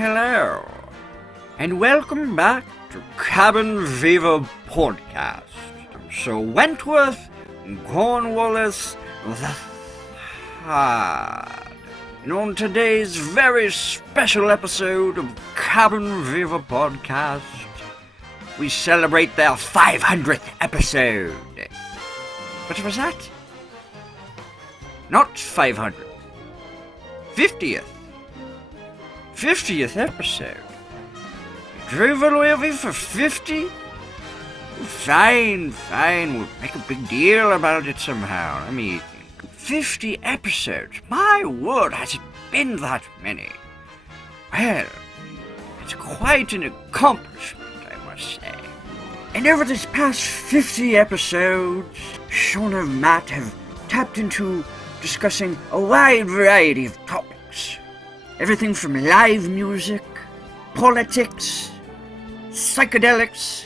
Hello, and welcome back to Cabin Fever Podcast. I'm Sir Wentworth Cornwallis the Third. And on today's very special episode of Cabin Fever Podcast, we celebrate their 500th episode. What was that? Not 500. 50th. 50th episode. You drove all the way over here for 50? Fine. We'll make a big deal about it somehow. Let me think. 50 episodes. My word, has it been that many? Well, it's quite an accomplishment, I must say. And over this past 50 episodes, Sean and Matt have tapped into discussing a wide variety of topics. Everything from live music, politics, psychedelics.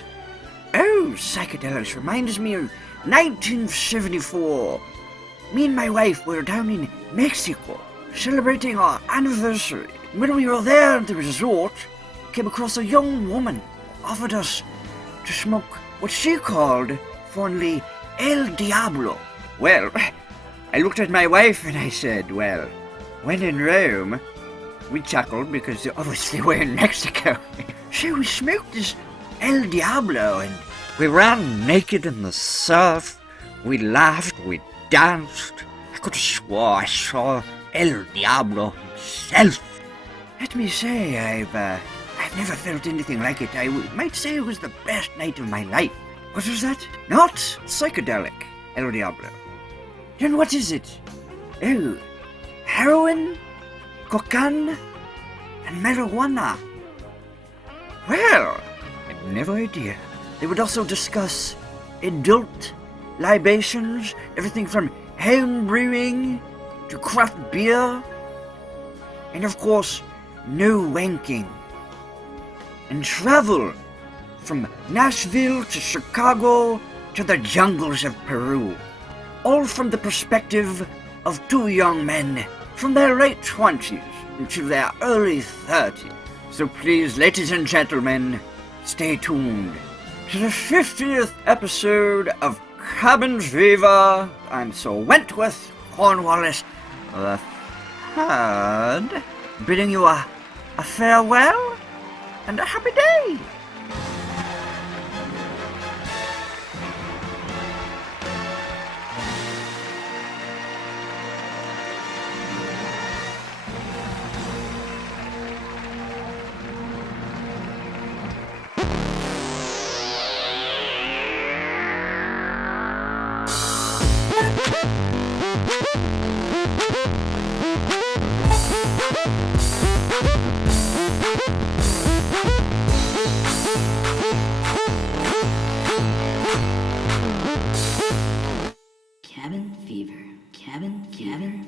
Oh, psychedelics reminds me of 1974. Me and my wife were down in Mexico celebrating our anniversary. When we were there at the resort, we came across a young woman who offered us to smoke what she called fondly El Diablo. Well, I looked at my wife and I said, well, when in Rome, we chuckled because obviously we're in Mexico. So we smoked this El Diablo and we ran naked in the surf. We laughed, we danced. I could have swore I saw El Diablo himself. Let me say, I've never felt anything like it. I might say it was the best night of my life. What was that? Not psychedelic, El Diablo. Then what is it? Oh, heroin, cocaine, and marijuana. Well, I had no idea. They would also discuss adult libations, everything from home brewing to craft beer, and of course, no wanking. And travel from Nashville to Chicago to the jungles of Peru. All from the perspective of two young men from their late 20s into their early 30s. So please, ladies and gentlemen, stay tuned to the 50th episode of Cabin Fever. I'm Sir Wentworth Cornwallis the Third, bidding you a farewell and a happy day.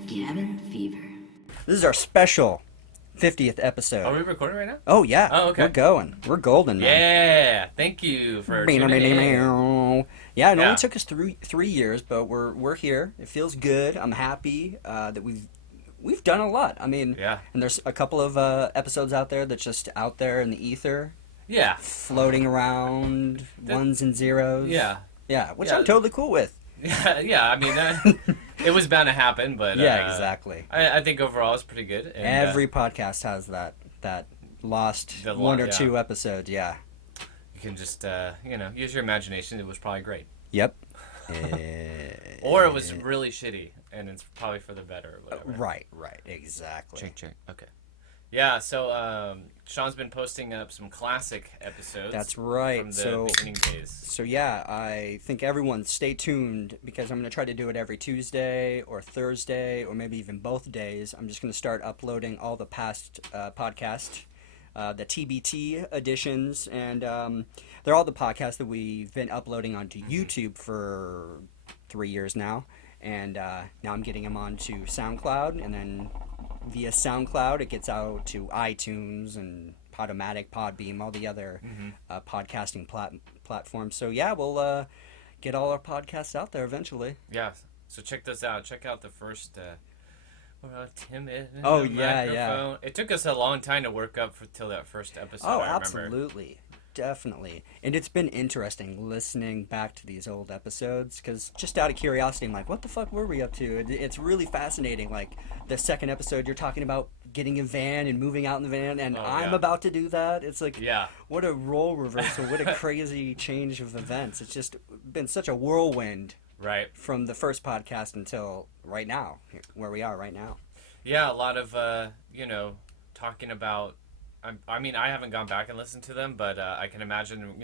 Cabin Fever. This is our special 50th episode. Are we recording right now? Oh, yeah. Oh, okay. We're going. We're golden, man. Yeah. Thank you for tuning in. Yeah, it only took us 3 years, but we're here. It feels good. I'm happy that we've done a lot. I mean, and there's a couple of episodes out there that's just out there in the ether. Yeah. Floating around, ones and zeros. Yeah. Yeah, which I'm totally cool with. Yeah, I mean, it was bound to happen, but yeah, exactly. I think overall it's pretty good. And, every podcast has that lost one or two episodes. Yeah, you can just use your imagination. It was probably great. Yep. Or it was really shitty, and it's probably for the better or whatever. Right, exactly. Check. Okay. Yeah, so Sean's been posting up some classic episodes. That's right. From the beginning days. So yeah, I think everyone stay tuned because I'm going to try to do it every Tuesday or Thursday or maybe even both days. I'm just going to start uploading all the past podcasts, the TBT editions, and they're all the podcasts that we've been uploading onto YouTube for 3 years now. And now I'm getting them onto SoundCloud, and then via SoundCloud it gets out to iTunes and Podomatic, Podbeam, all the other podcasting platforms. So yeah, we'll get all our podcasts out there eventually. Yeah, so check those out. Check out the first We're timid. Oh, yeah, yeah. Microphone. It took us a long time to work up till that first episode. Oh, I remember. absolutely. Definitely. And it's been interesting listening back to these old episodes because just out of curiosity, I'm like, what the fuck were we up to? It's really fascinating. Like, the second episode, you're talking about getting a van and moving out in the van, and I'm about to do that. It's like, what a role reversal. What a crazy change of events. It's just been such a whirlwind. Right. From the first podcast until right now, where we are right now. Yeah, a lot of, talking about... I mean, I haven't gone back and listened to them, but I can imagine,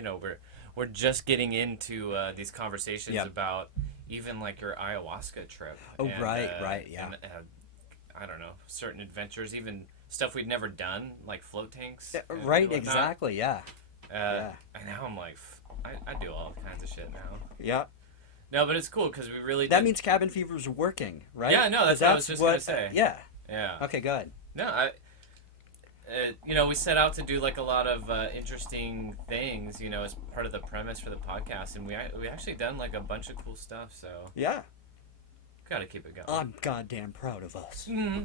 we're just getting into these conversations about even, like, your ayahuasca trip. Oh, and, right, yeah. And, I don't know, certain adventures, even stuff we'd never done, like float tanks. Yeah, right, exactly, yeah. And now I'm like, I do all kinds of shit now. Yeah. No, but it's cool because we really That means cabin fever's working, right? Yeah, no, that's what I was just going to say. Yeah. Yeah. Okay, go ahead. No, we set out to do like a lot of interesting things, as part of the premise for the podcast, and we actually done like a bunch of cool stuff. So yeah, gotta keep it going. I'm goddamn proud of us. Mm-hmm.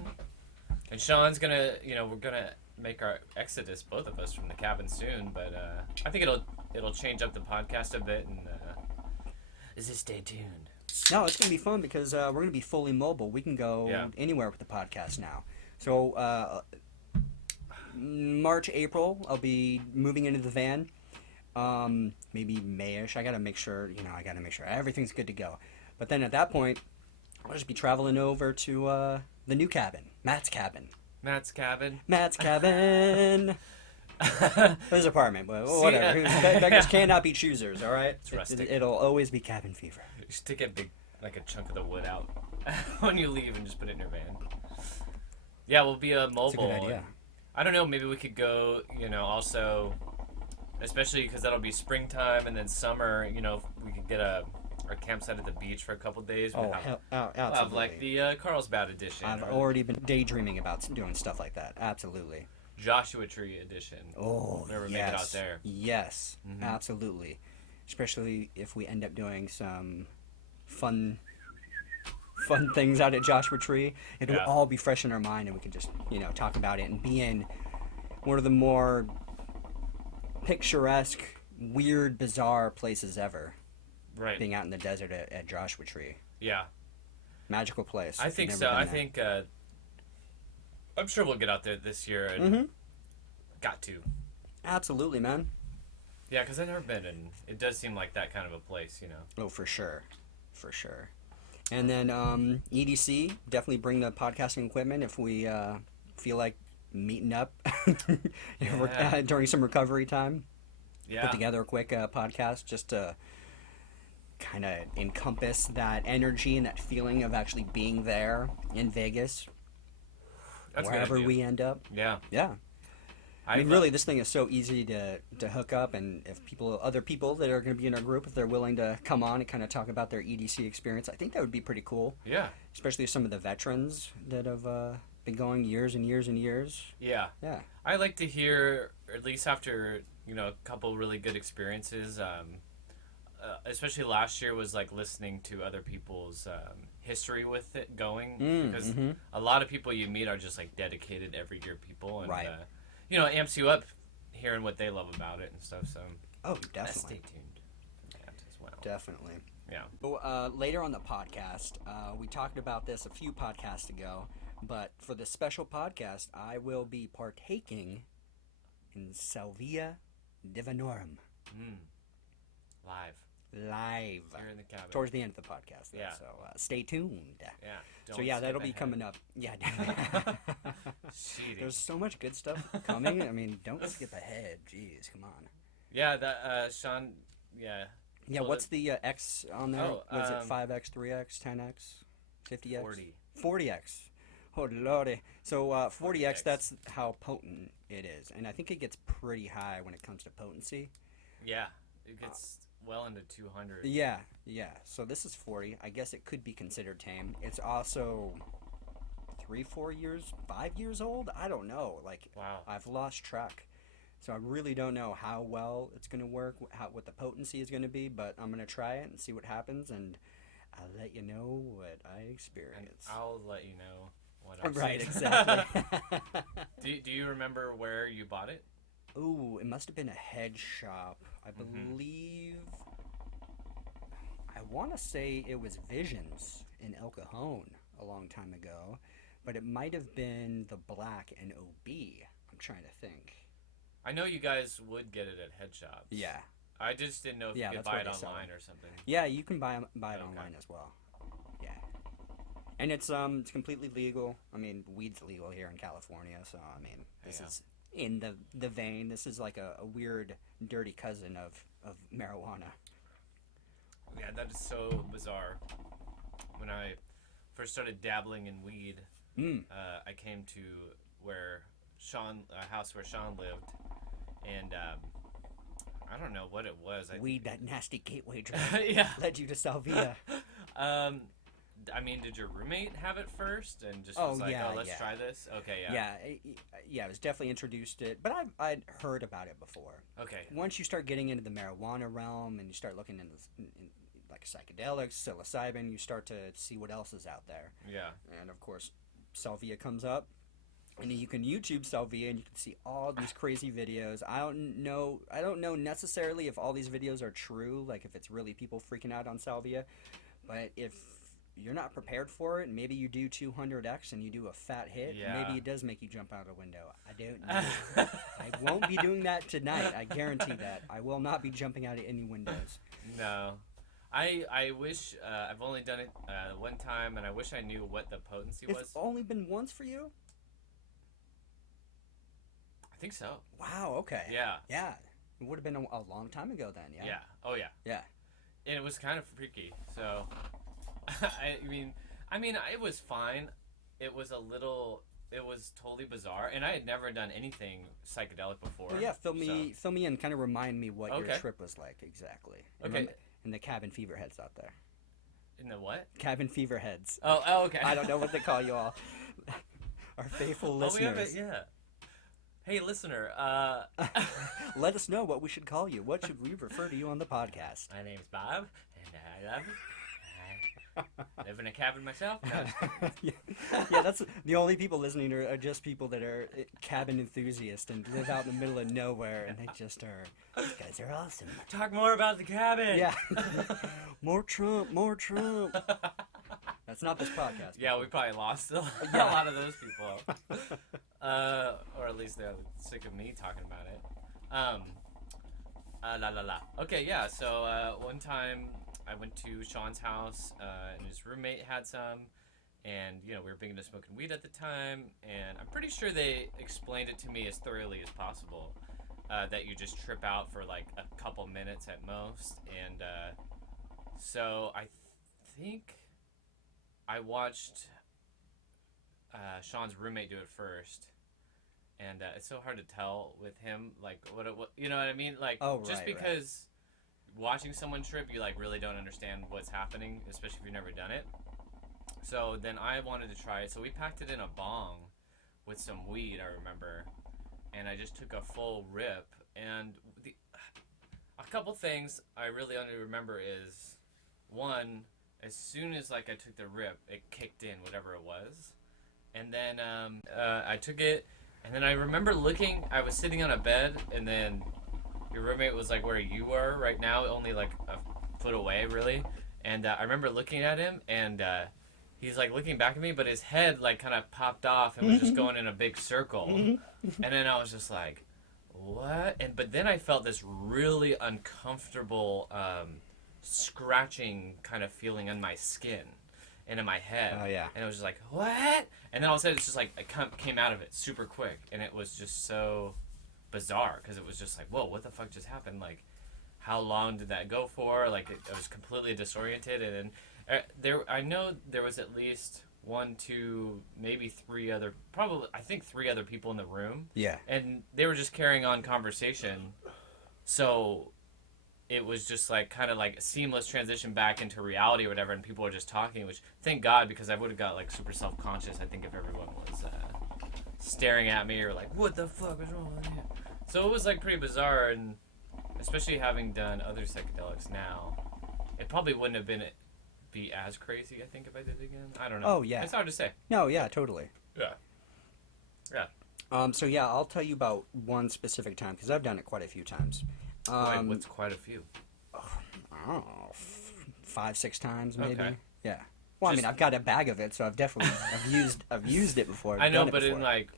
And Sean's gonna, we're gonna make our exodus, both of us, from the cabin soon. But I think it'll change up the podcast a bit, and just stay tuned. No, it's gonna be fun because we're gonna be fully mobile. We can go anywhere with the podcast now. So. March, April, I'll be moving into the van. Maybe Mayish. I gotta make sure everything's good to go. But then at that point, I'll just be traveling over to the new cabin, Matt's cabin. Matt's cabin. His apartment, but whatever. Beggars cannot be choosers. All right. It's rustic. It'll always be cabin fever. You should take a chunk of the wood out when you leave and just put it in your van. Yeah, we'll be mobile. That's a good idea. I don't know, maybe we could go, also, especially because that'll be springtime and then summer, we could get a campsite at the beach for a couple days. Absolutely. We'll have like the Carlsbad edition. I've already been daydreaming about doing stuff like that. Absolutely. Joshua Tree edition. Oh, Never make it out there. Yes, absolutely. Especially if we end up doing some fun things out at Joshua Tree. It'll all be fresh in our mind, and we can just talk about it and be in one of the more picturesque, weird, bizarre places ever. Right. Being out in the desert at Joshua Tree. Yeah. Magical place. I think so. I think I'm sure we'll get out there this year. And got to. Absolutely, man. Yeah, because I've never been, and it does seem like that kind of a place, Oh, for sure. For sure. And then EDC, definitely bring the podcasting equipment if we feel like meeting up during some recovery time. Yeah. Put together a quick podcast just to kind of encompass that energy and that feeling of actually being there in Vegas. That's wherever we end up. Yeah. Yeah. I mean, really, this thing is so easy to hook up, and if other people that are going to be in our group, if they're willing to come on and kind of talk about their EDC experience, I think that would be pretty cool. Yeah. Especially some of the veterans that have been going years and years and years. Yeah. Yeah. I like to hear, at least after, a couple really good experiences, especially last year was like listening to other people's history with it going, because a lot of people you meet are just like dedicated every year people, and right. It amps you up hearing what they love about it and stuff. So definitely stay tuned for that as well. Definitely. Yeah. But later on the podcast, we talked about this a few podcasts ago, but for this special podcast, I will be partaking in Salvia Divinorum. Live. Here in the cabin. Towards the end of the podcast. Though, yeah. So stay tuned. Yeah. That'll be coming up. Yeah. Cheating. There's so much good stuff coming. I mean, don't skip ahead. Jeez, come on. Yeah, that Sean. Yeah. Yeah. What's the X on there? Was it 5X, 3X, 10X, 50X? 40X. Oh lordy. So 40X. That's how potent it is, and I think it gets pretty high when it comes to potency. Yeah, it gets well into 200. Yeah. So this is 40. I guess it could be considered tame. It's also 3-4 years, 5 years old. I don't know. Wow. I've lost track. So I really don't know how well it's going to work, what the potency is going to be, but I'm going to try it and see what happens, and I'll let you know what I experience. And I'll let you know what I'm Right, saying. exactly. Do you remember where you bought it? Ooh, it must have been a head shop. I believe. I want to say it was Visions in El Cajon a long time ago, but it might have been the Black and OB. I'm trying to think. I know you guys would get it at head shops. Yeah. I just didn't know if Yeah, you could that's buy where it they sell online them. or something. Yeah, you can buy it Okay. online as well. Yeah. And it's completely legal. I mean, weed's legal here in California, so I mean, this Yeah. is in the vein. This is like a weird, dirty cousin of marijuana. Yeah, that is so bizarre. When I first started dabbling in weed, I came to a house where Sean lived, and I don't know what it was. Weed, that nasty gateway drug, Yeah. led you to Salvia. I mean, did your roommate have it first and just Oh, was like, yeah, let's yeah. try this? Okay, yeah. Yeah, it was definitely introduced it, but I'd heard about it before. Okay. Once you start getting into the marijuana realm and you start looking into like psychedelics, psilocybin, you start to see what else is out there. Yeah. And of course, Salvia comes up, and then you can YouTube Salvia, and you can see all these crazy videos. I don't know necessarily if all these videos are true, like if it's really people freaking out on Salvia, but if you're not prepared for it, and maybe you do 200x and you do a fat hit, Yeah. maybe it does make you jump out a window. I don't know. I won't be doing that tonight. I guarantee that. I will not be jumping out of any windows. No. I wish I've only done it one time, and I wish I knew what the potency It's was. only been once for you? I think so. Wow, okay. Yeah. Yeah. It would have been a long time ago then, yeah? Yeah. Oh yeah. Yeah. And it was kind of freaky. So, I mean, it was fine. It was totally bizarre, and I had never done anything psychedelic before. Well, yeah, fill me in, kind of remind me what your Okay. trip was like exactly. Okay. And the cabin fever heads out there. In the what? Cabin fever heads. Oh, okay. I don't know what they call you all. Our faithful Oh, we have listeners. it, yeah. Hey, listener. Let us know what we should call you. What should we refer to you on the podcast? My name's Bob, and I love it. I live in a cabin myself. No. Yeah, that's the only people listening are just people that are cabin enthusiasts and live out in the middle of nowhere, and they just are. These guys are awesome. Talk more about the cabin. Yeah. More Trump, more Trump. That's not this podcast. Yeah, we probably lost a lot of those people. Or at least they're sick of me talking about it. Okay, yeah, so one time I went to Sean's house, and his roommate had some, and, we were big into smoking weed at the time, and I'm pretty sure they explained it to me as thoroughly as possible, that you just trip out for, like, a couple minutes at most, and, so I think I watched Sean's roommate do it first, and it's so hard to tell with him, like, what you know what I mean? Like, just right, because watching someone trip, you, like, really don't understand what's happening, especially if you've never done it. So then I wanted to try it, so we packed it in a bong with some weed, I remember, and I just took a full rip, and a couple things I really only remember is, one, as soon as, like, I took the rip, it kicked in, whatever it was. And then I took it, and then I remember I was sitting on a bed, and then your roommate was, like, where you were right now, only, like, a foot away, really. And I remember looking at him, and he's, like, looking back at me, but his head, like, kind of popped off and was just going in a big circle. And then I was just like, what? But then I felt this really uncomfortable scratching kind of feeling on my skin and in my head. Oh, yeah. And it was just like, what? And then all of a sudden it's just like, it came out of it super quick. And it was just so bizarre because it was just like, whoa, what the fuck just happened? Like, how long did that go for? Like, I was completely disoriented. And then I know there was at least 1, 2, maybe 3 other, I think 3 other people in the room. Yeah. And they were just carrying on conversation. So it was just like kind of like a seamless transition back into reality or whatever, and people were just talking, which thank God, because I would have got like super self-conscious, I think, if everyone was staring at me or like, what the fuck is wrong with you? So it was like pretty bizarre, and especially having done other psychedelics now, it probably wouldn't have been be as crazy, I think, if I did it again. I don't know. Oh, yeah. It's hard to say. No, yeah, totally. Yeah. Yeah. So yeah, I'll tell you about one specific time because I've done it quite a few times. What's quite a few? I don't know, 5, 6 times maybe. Okay. Yeah. Well, I Just- mean, I've got a bag of it, so I've definitely I've used it before. I know, done it but before. in like,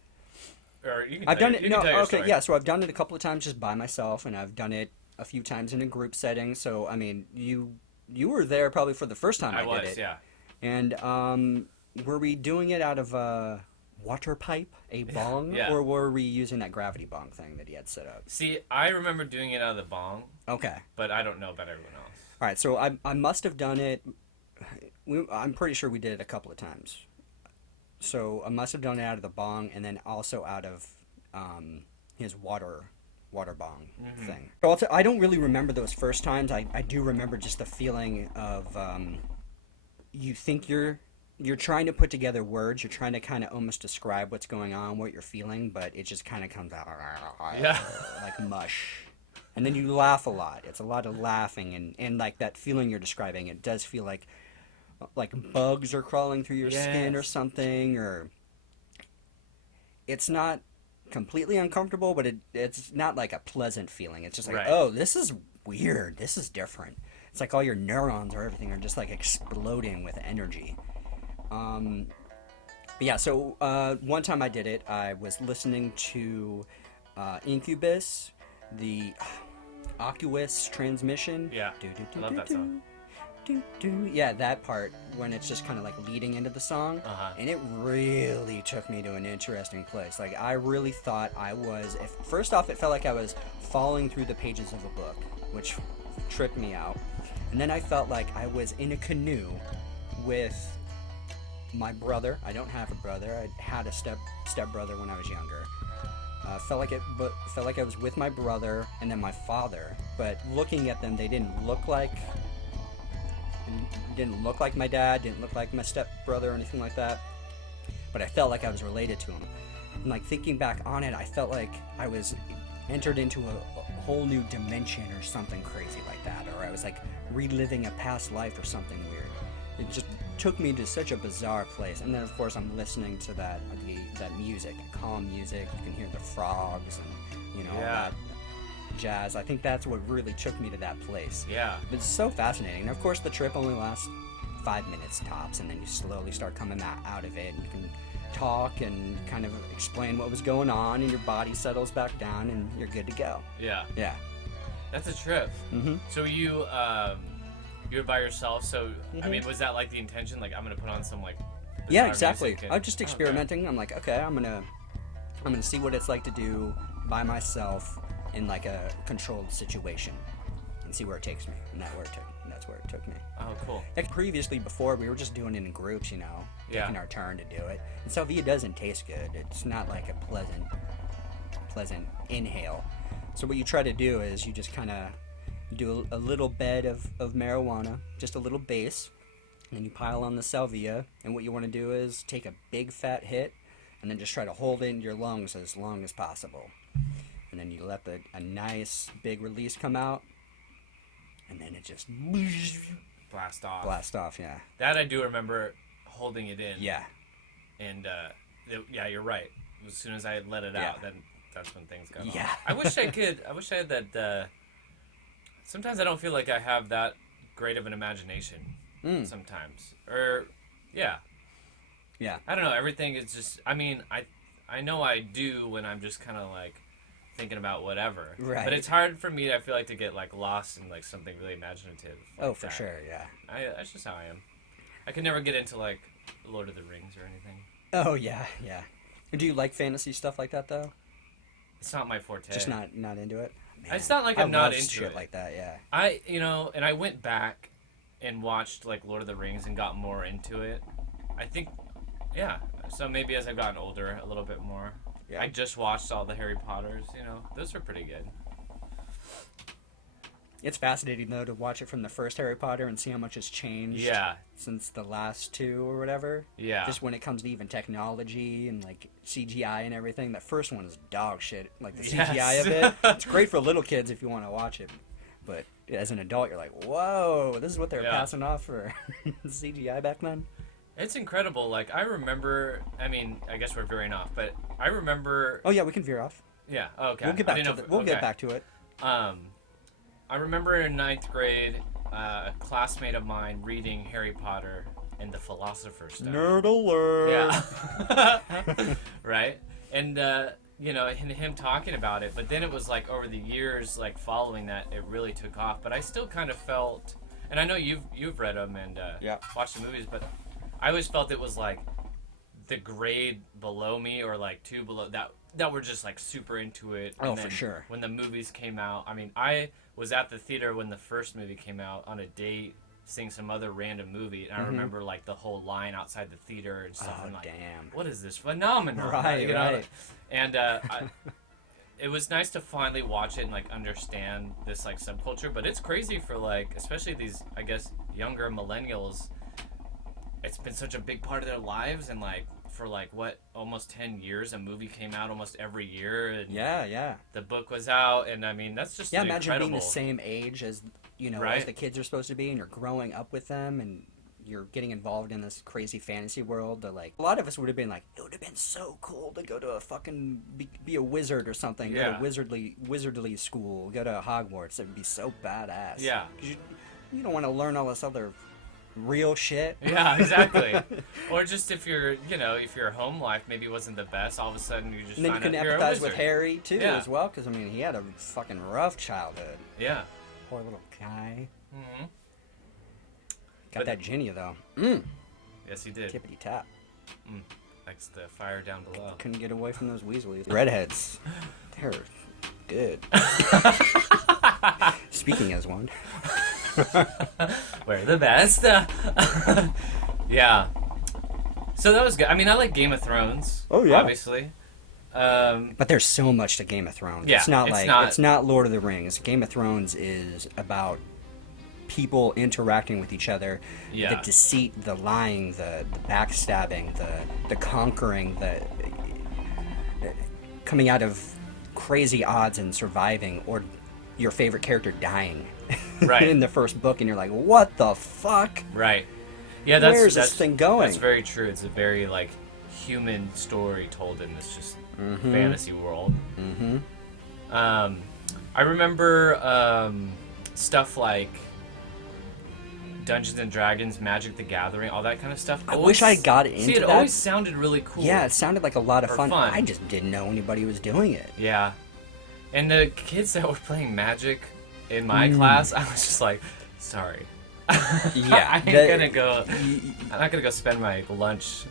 or you can. I've tell done your- it. you No, can tell your okay, story. yeah. So I've done it a couple of times just by myself, and I've done it a few times in a group setting. So I mean, you were there probably for the first time I was, did it. yeah. And were we doing it out of a water pipe, a bong, Yeah. or were we using that gravity bong thing that he had set up? See, I remember doing it out of the bong, Okay. but I don't know about everyone else. All right. So I must have done it. I'm pretty sure we did it a couple of times. So I must have done it out of the bong, and then also out of his water bong thing. So I don't really remember those first times. I do remember just the feeling of you think you're trying to put together words. You're trying to kind of almost describe what's going on, what you're feeling, but it just kind of comes out Yeah. like mush. And then you laugh a lot. It's a lot of laughing, and like that feeling you're describing, it does feel like bugs are crawling through your skin or Yes. something, or it's not completely uncomfortable, but it's not like a pleasant feeling. It's just like, Right. oh, this is weird. This is different. It's like all your neurons or everything are just like exploding with energy. But yeah, so one time I did it, I was listening to Incubus, the Oculus transmission. Yeah. I love that song. Yeah, that part when it's just kind of like leading into the song, Uh-huh. and it really took me to an interesting place. Like I really thought I was. First off, it felt like I was falling through the pages of a book, which tripped me out. And then I felt like I was in a canoe with my brother. I don't have a brother. I had a step brother when I was younger. Felt like I was with my brother and then my father. But looking at them, they didn't look like my dad, didn't look like my stepbrother or anything like that. But I felt like I was related to him. And like thinking back on it, I felt like I was entered into a whole new dimension or something crazy like that, or I was like reliving a past life or something weird. It just took me to such a bizarre place. And then of course I'm listening to that music, calm music. You can hear the frogs and all Yeah. that jazz. I think that's what really took me to that place. Yeah. It's so fascinating. And of course the trip only lasts 5 minutes tops, and then you slowly start coming out of it, and you can talk and kind of explain what was going on, and your body settles back down and you're good to go. Yeah. Yeah. That's a trip. Mm-hmm. So you were by yourself. So I mean, was that like the intention? Like I'm gonna put on some like. Yeah, bizarre exactly. music and- I was just Oh, okay. experimenting. I'm like, okay, I'm gonna see what it's like to do by myself in like a controlled situation, and see where it takes me. And that's where it took me. Oh, cool. Like previously, before we were just doing it in groups, taking Yeah. our turn to do it. And Salvia doesn't taste good. It's not like a pleasant inhale. So what you try to do is you just kind of do a little bed of marijuana, just a little base, and then you pile on the Salvia. And what you want to do is take a big fat hit, and then just try to hold it in your lungs as long as possible. And then you let a nice big release come out, and then it just Blast off. blast off. Yeah. That I do remember holding it in. Yeah. And yeah, you're right. As soon as I let it Yeah. out, then that's when things got Yeah. off. I wish I had that. Sometimes I don't feel like I have that great of an imagination. Sometimes, or yeah. Yeah. I don't know. Everything is just. I mean, I know I do when I'm just kind of like thinking about whatever. Right. But it's hard for me. I feel like to get like lost in like something really imaginative. Like Oh, for that. sure. Yeah. That's just how I am. I could never get into like Lord of the Rings or anything. Oh, yeah. Yeah. Do you like fantasy stuff like that though? It's not my forte. Just not into it. Man, It's not like I I'm not love into shit it. like that. Yeah. And I went back and watched like Lord of the Rings and got more into it. I think, yeah. So maybe as I've gotten older, a little bit more. Yeah. I just watched all the Harry Potters. Those are pretty good. It's fascinating though to watch it from the first Harry Potter and see how much has changed. Yeah. Since the last two or whatever. Yeah. Just when it comes to even technology and like CGI and everything, that first one is dog shit. Like the CGI of Yes. it. It's great for little kids if you want to watch it, but as an adult, you're like, whoa, this is what they were Yeah. passing off for CGI back then. It's incredible. Like, I remember, I mean, I guess we're veering off, but I remember, Oh yeah, we can veer off. yeah, okay. We'll get I back didn't to know we'll get okay. back to it. I remember in ninth grade, a classmate of mine reading Harry Potter and the Philosopher's Stone. Nerd alert. Yeah. Right? And, you know, and him talking about it, but then it was like over the years, like following that, it really took off. But I still kind of felt, and I know you've read them and Yeah. watched the movies, but I always felt it was like the grade below me or like two below that were just like super into it. Oh, And for then sure. When the movies came out, I mean, I was at the theater when the first movie came out on a date, seeing some other random movie, and I remember like the whole line outside the theater and stuff. Oh, and like, damn. what is this phenomenon? Right, you know? right. And it was nice to finally watch it and like understand this like subculture. But it's crazy for like, especially these, I guess, younger millennials. It's been such a big part of their lives, and like for like what, almost 10 years, a movie came out almost every year, and Yeah. the book was out, and I mean that's just Yeah, imagine incredible. being the same age as as Right. the kids are supposed to be, and you're growing up with them, and you're getting involved in this crazy fantasy world. That like a lot of us would have been like, it would have been so cool to go to a fucking be a wizard or something. Go Yeah. to wizardly school. Go to Hogwarts. It would be so badass. Yeah. 'Cause you don't want to learn all this other real shit. Yeah, exactly. Or just if your home life maybe wasn't the best, all of a sudden you just And then you find can out you're a empathize wizard. with Harry too, Yeah. as well, because I mean he had a fucking rough childhood. Yeah. Poor little guy. hmm Got But- that Ginny though. Yes, he did. Tippity tap. Likes the fire down below. Couldn't get away from those Weasleys. Redheads. They're good. Speaking as one. We're the best. Yeah. So that was good. I mean, I like Game of Thrones. Oh, yeah. Obviously. But there's so much to Game of Thrones. Yeah, it's not it's like not- it's not Lord of the Rings. Game of Thrones is about people interacting with each other. Yeah. The deceit, the lying, the backstabbing, the conquering, the coming out of crazy odds and surviving, or your favorite character dying Right. in the first book, and you're like, what the fuck? Right. Yeah, that's Where's this thing going? That's very true. It's a very like human story told in this just fantasy world. Mm-hmm. I remember stuff like Dungeons and Dragons, Magic the Gathering, all that kind of stuff. I wish I got into See, it that. always sounded really cool. Yeah, it sounded like a lot of Or fun. fun. I just didn't know anybody was doing it. Yeah. And the kids that were playing Magic in my class, I was just like, sorry. Yeah, I ain't the- gonna go. I'm not gonna go spend my lunch.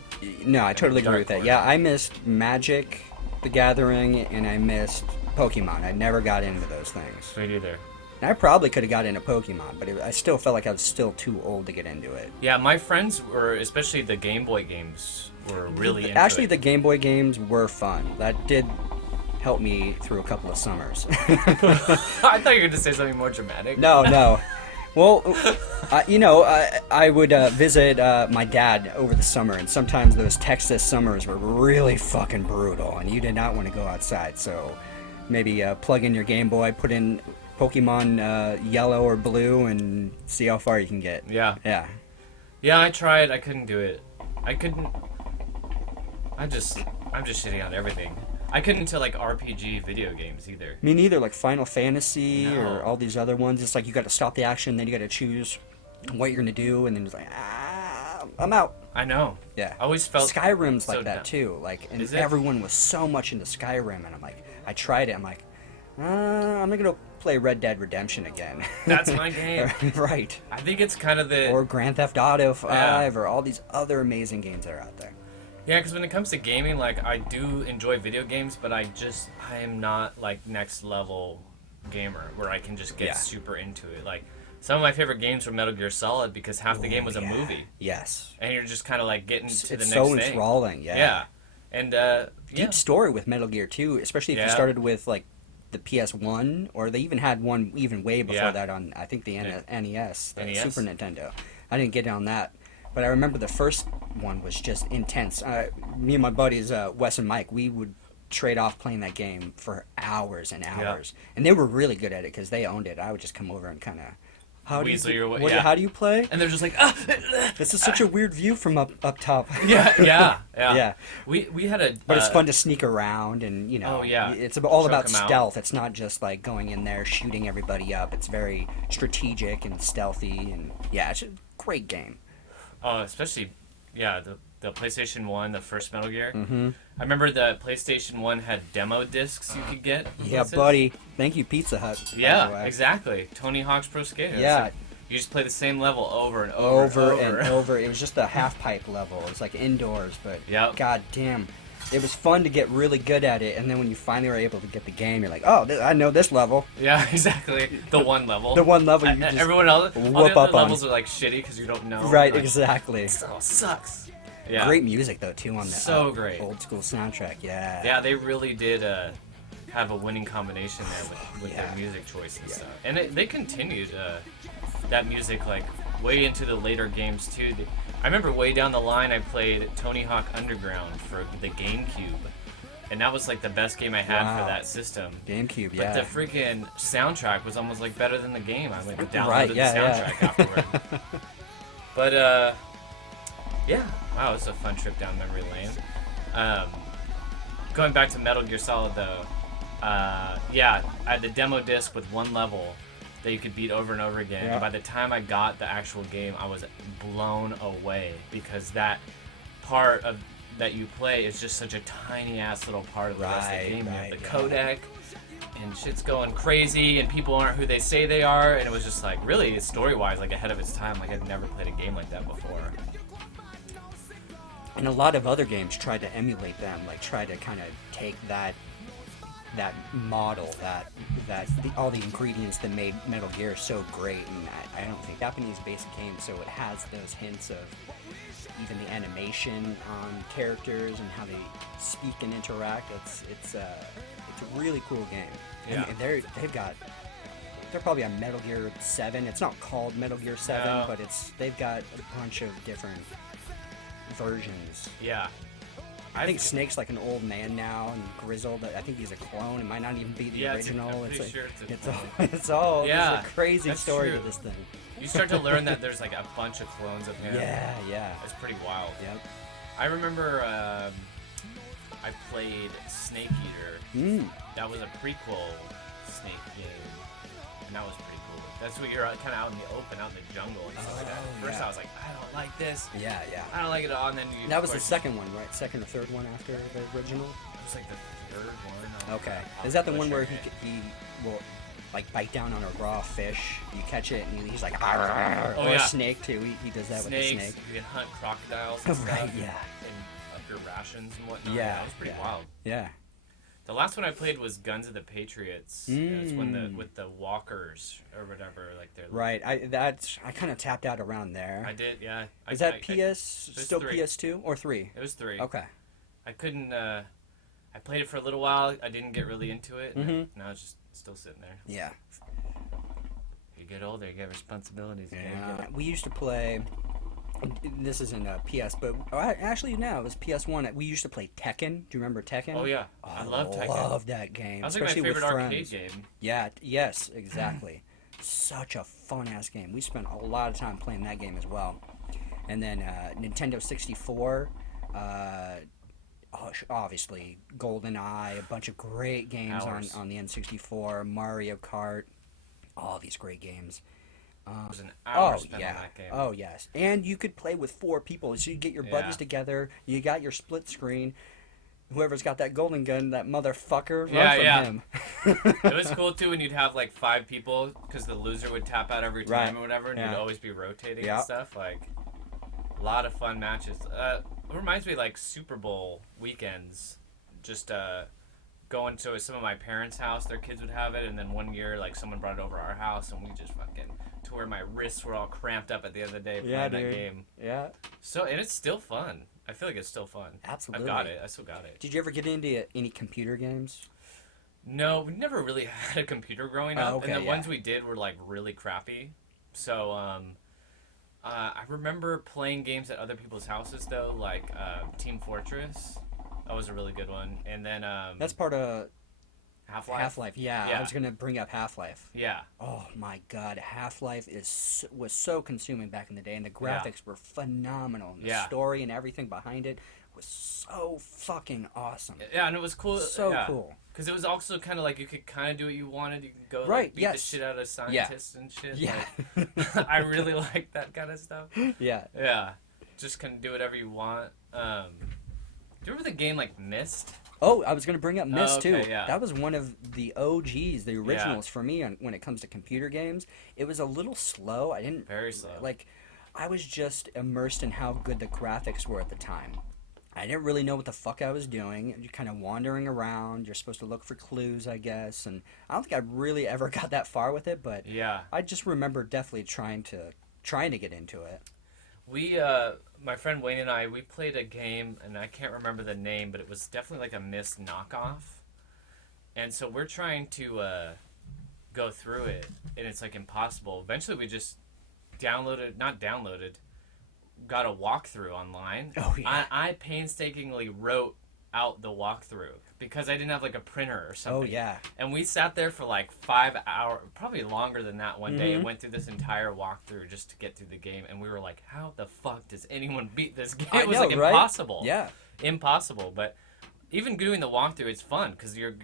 No, I totally agree Dark with that. Horse. Yeah, I missed Magic, the Gathering, and I missed Pokemon. I never got into those things. Me neither. And I probably could have got into Pokemon, but I still felt like I was still too old to get into it. Yeah, my friends were, especially the Game Boy games, were really into Actually, it. the Game Boy games were fun. That did help me through a couple of summers. I thought you were going to say something more dramatic. No. Well, I would visit my dad over the summer, and sometimes those Texas summers were really fucking brutal, and you did not want to go outside. So maybe plug in your Game Boy, put in Pokemon Yellow or Blue, and see how far you can get. Yeah. Yeah. Yeah, I tried. I couldn't do it. I couldn't. I'm just shitting on everything. I couldn't into like RPG video games either. Me neither. Like Final Fantasy No. or all these other ones. It's like you got to stop the action, then you got to choose what you're gonna do, and then it's like, I'm out. I know. Yeah. I always felt Skyrim's so like that dumb. too. Like, and Is it? everyone was so much into Skyrim, and I'm like, I tried it. I'm like, I'm gonna go play Red Dead Redemption again. That's my game. Right. I think it's kind of the Or Grand Theft Auto 5, or all these other amazing games that are out there. Yeah, because when it comes to gaming, like, I do enjoy video games, but I am not, like, next level gamer where I can just get Yeah. super into it. Like, some of my favorite games were Metal Gear Solid because half the game was a Yeah. movie. Yes. And you're just kind of, like, getting to the It's next so thing. enthralling. Yeah. Yeah. And, yeah. Deep story with Metal Gear 2, especially if you Yeah. started with like the PS1, or they even had one even way before Yeah. that on, I think, the NES, the NES? Super Nintendo. I didn't get on that, but I remember the first one was just intense. Me and my buddies, Wes and Mike, we would trade off playing that game for hours and hours. And they were really good at it because they owned it. I would just come over and kind of, how do you play? And they're just like, This is such a weird view from up top. Yeah. We had a. But it's fun to sneak around, and it's all about stealth. It's not just like going in there shooting everybody up. It's very strategic and stealthy, and it's a great game. Oh, especially, the PlayStation 1, the first Metal Gear. Mm-hmm. I remember the PlayStation 1 had demo discs you could get. Yeah, buddy. Thank you, Pizza Hut. Yeah, exactly. Tony Hawk's Pro Skater. Yeah. Like, you just play the same level over and over. It was just a half-pipe level. It was like indoors, but god damn. It was fun to get really good at it, and then when you finally were able to get the game, you're like, oh, I know this level. Yeah, exactly. The one level. The one level you just everyone else, all the other levels are like shitty because you don't know. Right, like, exactly. It all sucks. Yeah. Great music though too on the great old school soundtrack. Yeah. Yeah, they really did have a winning combination there with their music choice and stuff. And they continued that music like way into the later games too. I remember way down the line I played Tony Hawk Underground for the GameCube. And that was like the best game I had for that system. GameCube, But the freaking soundtrack was almost like better than the game. I went and downloaded the soundtrack afterward. But wow, it was a fun trip down memory lane. Going back to Metal Gear Solid though, I had the demo disc with one level that you could beat over and over again. And by the time I got the actual game, I was blown away because that part of that you play is just such a tiny ass little part of the rest of the game. You have the codec, and shit's going crazy, and people aren't who they say they are, and it was just like really story-wise like ahead of its time. Like I'd never played a game like that before. And a lot of other games tried to emulate them, like try to kind of take that model, all the ingredients that made Metal Gear so great. And I don't think Japanese-based game, so it has those hints of even the animation on characters and how they speak and interact. It's a really cool game. Yeah. And they're probably on Metal Gear 7. It's not called Metal Gear 7, but they've got a bunch of different versions. Yeah. I think Snake's like an old man now and grizzled. I think he's a clone. It might not even be the original. I'm pretty sure it's all there's a crazy that's story true. to this thing. You start to learn that there's like a bunch of clones of him. Yeah. It's pretty wild. Yep. I remember I played Snake Eater. That was a prequel Snake game, and that was pretty cool. That's what you're kind of out in the open, out in the jungle and stuff like that. At first I was like, I don't like this. Yeah. I don't like it at all. And then that was the second one, right? Second or third one after the original? It was like the third one. Okay. Is that the one where he will like bite down on a raw fish? You catch it and he's like, or a snake too. He does that with the snake. You can hunt crocodiles and stuff. Right, yeah. And up your rations and whatnot. Yeah. It was pretty wild. Yeah. The last one I played was Guns of the Patriots. It was with the walkers or whatever, like they're right. I kind of tapped out around there. I did, yeah. Is that still 3. PS2 or 3? It was 3. Okay. I couldn't. I played it for a little while. I didn't get really into it. And now it's just still sitting there. Yeah. You get older, you get responsibilities. Yeah. We used to play. This isn't a PS, but actually now it was PS1. We used to play Tekken. Do you remember Tekken? Oh yeah, I love Tekken. I love that game. That was like my favorite arcade game. Yeah. Yes. Exactly. Such a fun ass game. We spent a lot of time playing that game as well. And then Nintendo 64. Obviously, GoldenEye. A bunch of great games on the N64. Mario Kart. All these great games. It was an hour spent on that game. Oh, yes. And you could play with 4 people. So you get your buddies together. You got your split screen. Whoever's got that golden gun, that motherfucker, run from him. It was cool, too, when you'd have, like, 5 people, because the loser would tap out every time or whatever, and you'd always be rotating and stuff. Like, a lot of fun matches. It reminds me of, like, Super Bowl weekends. Just, going to some of my parents' house, their kids would have it, and then one year, like, someone brought it over our house, and we just fucking... to where my wrists were all cramped up at the end of the day playing that game. Yeah. So, and it's still fun. I feel like it's still fun. Absolutely. I've got it. I still got it. Did you ever get into any computer games? No, we never really had a computer growing up. And the ones we did were, like, really crappy. So, I remember playing games at other people's houses, though, like Team Fortress. That was a really good one. And then That's part of Half-Life. Half-Life. Yeah, Yeah. I was gonna bring up Half-Life. Yeah. Oh my God, Half-Life was so consuming back in the day, and the graphics were phenomenal. And the Yeah. story and everything behind it was so fucking awesome. Yeah, and it was cool. So cool. Because it was also kind of like you could kind of do what you wanted. You could go Right, beat yes. the shit out of scientists and shit. Yeah. Like, I really like that kind of stuff. Yeah. Yeah. Just can do whatever you want. Do you remember the game like Myst? Oh, I was going to bring up Myst, okay, too. yeah. That was one of the OGs, the originals for me when it comes to computer games. It was a little slow. I didn't... Very slow. Like, I was just immersed in how good the graphics were at the time. I didn't really know what the fuck I was doing. You're kind of wandering around. You're supposed to look for clues, I guess. And I don't think I really ever got that far with it, but Yeah. I just remember definitely trying to get into it. We, my friend Wayne and I, we played a game, and I can't remember the name, but it was definitely like a Myst knockoff. And so we're trying to go through it, and it's like impossible. Eventually we just got a walkthrough online. Oh, yeah. I painstakingly wrote out the walkthrough because I didn't have like a printer or something. Oh, yeah. And we sat there for like 5 hours, probably longer than that one day, and Mhm. went through this entire walkthrough just to get through the game. And we were like, how the fuck does anyone beat this game? I It was know, like right? impossible. Yeah. Impossible. But even doing the walkthrough, it's fun because you're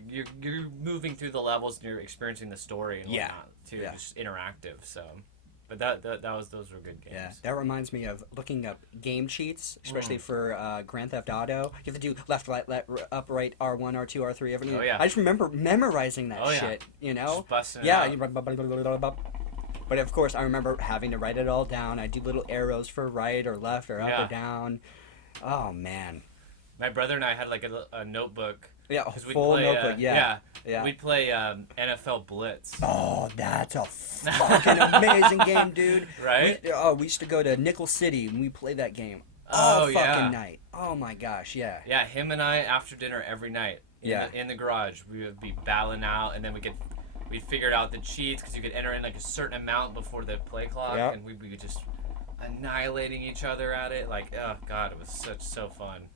moving through the levels and you're experiencing the story and Yeah. whatnot too. Yeah. Just interactive. So, but those were good games. Yeah, that reminds me of looking up game cheats, especially for Grand Theft Auto. You have to do left, right, up, right, R1, R2, R3, everything. Oh, yeah. I just remember memorizing that Oh, yeah. shit, you know? Just busting it Yeah. out. But of course, I remember having to write it all down. I do little arrows for right or left or up Yeah. or down. Oh, man. My brother and I had like a notebook. Yeah, a 'Cause we'd full play, notebook, yeah. We'd play NFL Blitz. Oh, that's a fucking amazing game, dude. Right? We used to go to Nickel City and we played that game Oh, all fucking yeah. night. Oh my gosh, yeah. Yeah, him and I after dinner every night. In the garage, we would be battling out, and then we figured out the cheats because you could enter in like a certain amount before the play clock, Yep. and we'd be just annihilating each other at it. Like, oh god, it was so fun.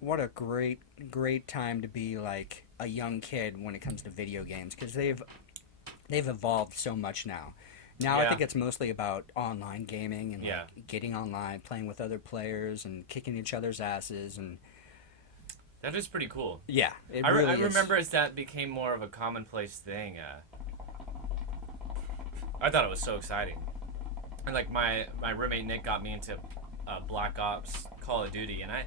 What a great time to be like a young kid when it comes to video games, because they've evolved so much now. Now I Yeah. think it's mostly about online gaming and Yeah. like getting online, playing with other players, and kicking each other's asses, and That is pretty cool. yeah, it I really is. remember as that became more of a commonplace thing. I thought it was so exciting, and like my roommate Nick got me into Black Ops, Call of Duty, and I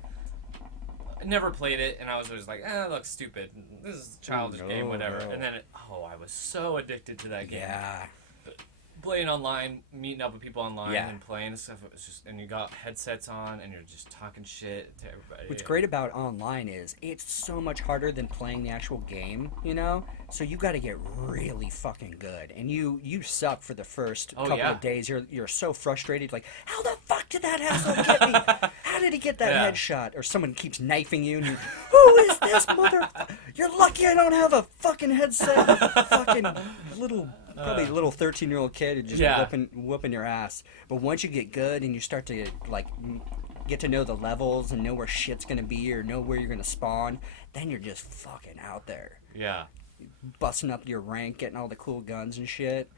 never played it, and I was always like, it looks stupid. This is a childish game, whatever. no. And then I was so addicted to that game. Yeah. Playing online, meeting up with people online Yeah. and playing and stuff. It was just, and you got headsets on, and you're just talking shit to everybody. What's great about online is it's so much harder than playing the actual game, you know? So you got to get really fucking good. And you suck for the first couple yeah. of days. You're so frustrated, like, how the fuck did that asshole get me? How did he get that Yeah. headshot? Or someone keeps knifing you and you, who is this mother? You're lucky I don't have a fucking headset. Fucking probably little 13-year-old kid and just Yeah. whooping your ass. But once you get good and you start to like get to know the levels and know where shit's gonna be or know where you're gonna spawn, then you're just fucking out there, Yeah. busting up your rank, getting all the cool guns and shit.